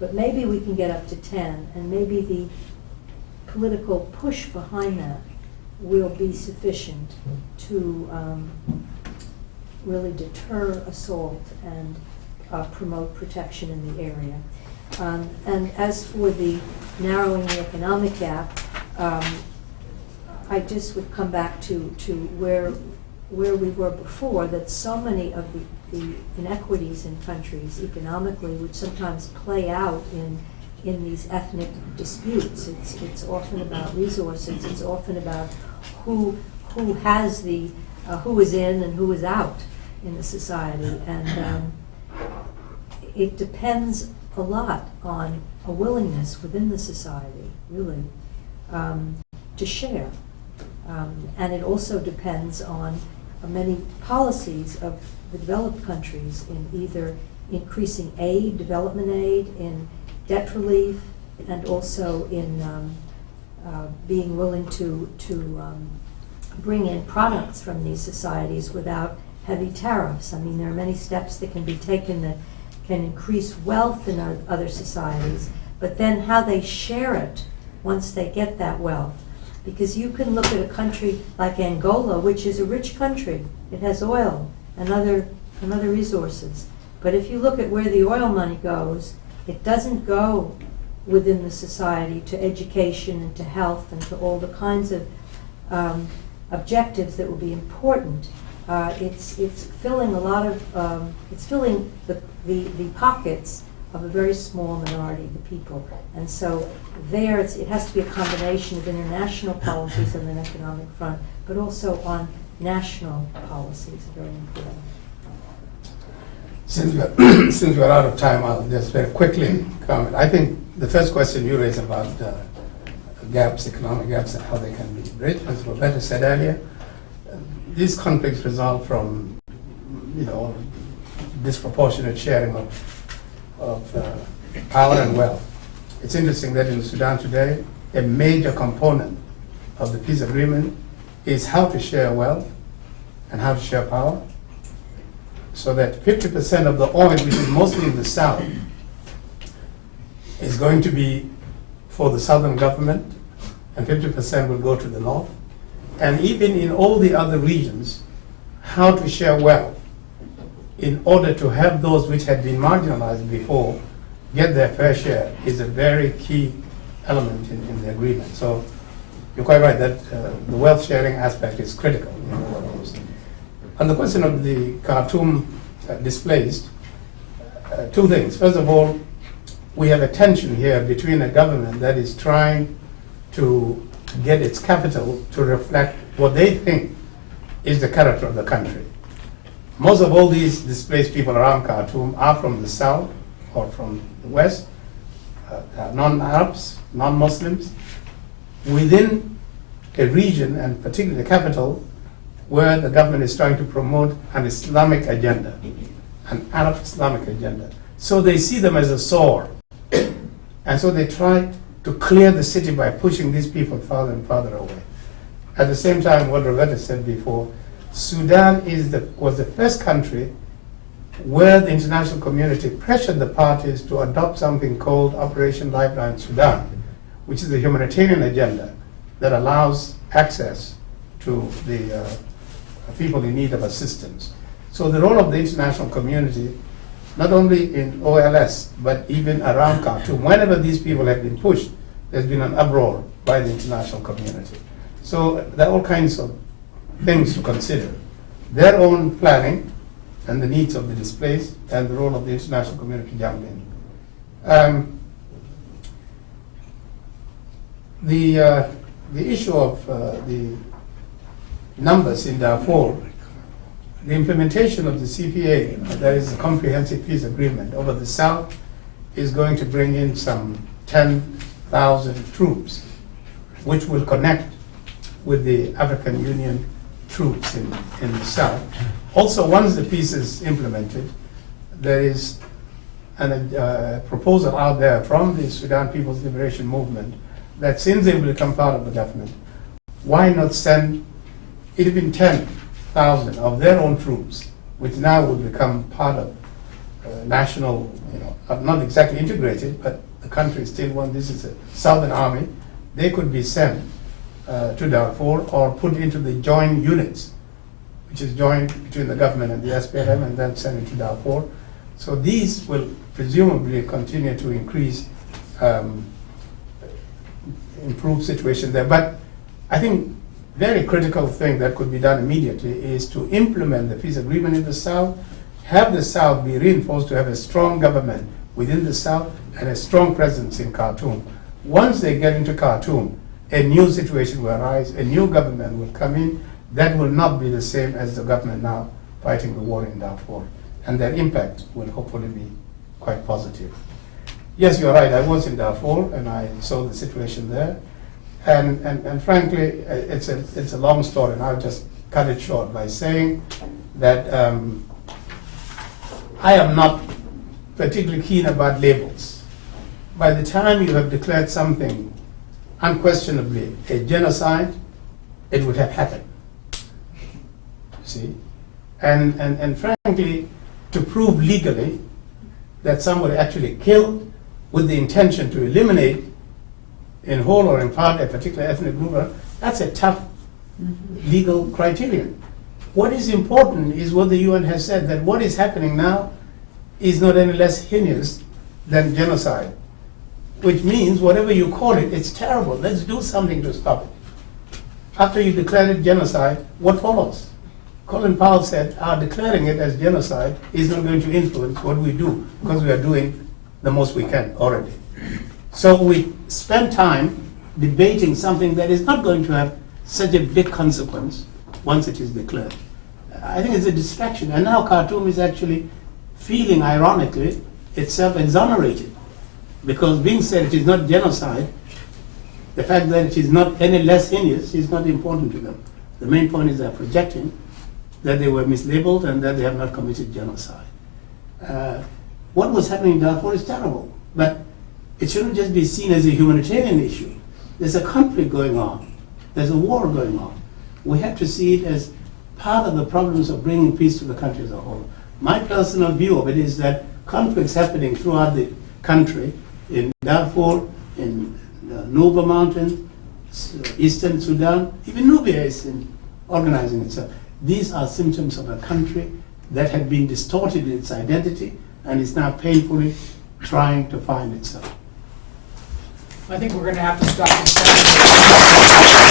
But maybe we can get up to 10, and maybe the political push behind that will be sufficient to really deter assault and promote protection in the area. And as for the narrowing the economic gap, I just would come back to where we were before, that so many of the inequities in countries economically would sometimes play out in these ethnic disputes. It's often about resources. It's often about who has who is in and who is out in the society, and it depends a lot on a willingness within the society, really, to share. And it also depends on many policies of the developed countries in either increasing aid, development aid, in debt relief, and also in being willing to bring in products from these societies without heavy tariffs. I mean, there are many steps that can be taken that can increase wealth in other societies, but then how they share it once they get that wealth. Because you can look at a country like Angola, which is a rich country. It has oil and other resources. But if you look at where the oil money goes, it doesn't go within the society to education and to health and to all the kinds of objectives that will be important. It's filling a lot of, it's filling the pockets of a very small minority of the people. And so there, it has to be a combination of international policies on the economic front, but also on national policies, very important. Since we're out of time, I'll just very quickly comment. I think the first question you raised about gaps, economic gaps, and how they can be bridged, as Roberta said earlier, these conflicts result from, disproportionate sharing of power and wealth. It's interesting that in Sudan today, a major component of the peace agreement is how to share wealth and how to share power, so that 50% of the oil, which is mostly in the south, is going to be for the southern government, and 50% will go to the north. And even in all the other regions, how to share wealth in order to have those which had been marginalized before get their fair share is a very key element in the agreement. So you're quite right that the wealth sharing aspect is critical. On the question of the Khartoum displaced, two things. First of all, we have a tension here between a government that is trying to get its capital to reflect what they think is the character of the country. Most of all these displaced people around Khartoum are from the south or from the west, non-Arabs, non-Muslims, within a region, and particularly the capital, where the government is trying to promote an Islamic agenda. an Arab Islamic agenda. So they see them as a sore. And so they try to clear the city by pushing these people farther and farther away. At the same time, what Roberta said before, Sudan was the first country where the international community pressured the parties to adopt something called Operation Lifeline Sudan, which is a humanitarian agenda that allows access to the people in need of assistance. So the role of the international community, not only in OLS, but even around Khartoum, whenever these people have been pushed, there's been an uproar by the international community. So there are all kinds of things to consider. Their own planning and the needs of the displaced and the role of the international community jump in. The issue of the numbers in Darfur, the implementation of the CPA, that is the Comprehensive Peace Agreement over the South, is going to bring in some 10,000 troops, which will connect with the African Union troops in the South. Also, once the peace is implemented, there is a proposal out there from the Sudan People's Liberation Movement that since they will become part of the government, why not send even 10,000 of their own troops, which now will become part of national, not exactly integrated, but the country still one. This is a Southern Army. They could be sent to Darfur or put into the joint units, which is joined between the government and the SPLM, and then sent into Darfur. So these will presumably continue to increase, improve situation there. But I think very critical thing that could be done immediately is to implement the peace agreement in the South, have the South be reinforced to have a strong government within the South and a strong presence in Khartoum. Once they get into Khartoum, a new situation will arise, a new government will come in that will not be the same as the government now fighting the war in Darfur. And their impact will hopefully be quite positive. Yes, you're right, I was in Darfur and I saw the situation there. And frankly, it's a long story, and I'll just cut it short by saying that I am not particularly keen about labels. By the time you have declared something unquestionably a genocide, it would have happened. See? And frankly, to prove legally that somebody actually killed with the intention to eliminate in whole or in part a particular ethnic group, that's a tough legal criterion. What is important is what the UN has said, that what is happening now is not any less heinous than genocide, which means whatever you call it, it's terrible. Let's do something to stop it. After you declare it genocide, what follows? Colin Powell said, our declaring it as genocide is not going to influence what we do, because we are doing the most we can already. So we spend time debating something that is not going to have such a big consequence once it is declared. I think it's a distraction. And now Khartoum is actually feeling, ironically, itself exonerated. Because being said it is not genocide, the fact that it is not any less heinous is not important to them. The main point is they're projecting that they were mislabeled and that they have not committed genocide. What was happening in Darfur is terrible, but it shouldn't just be seen as a humanitarian issue. There's a conflict going on. There's a war going on. We have to see it as part of the problems of bringing peace to the country as a whole. My personal view of it is that conflicts happening throughout the country, in Darfur, in the Nuba Mountains, Eastern Sudan, even Nubia is organizing itself. These are symptoms of a country that had been distorted in its identity and is now painfully trying to find itself. I think we're going to have to stop in a second.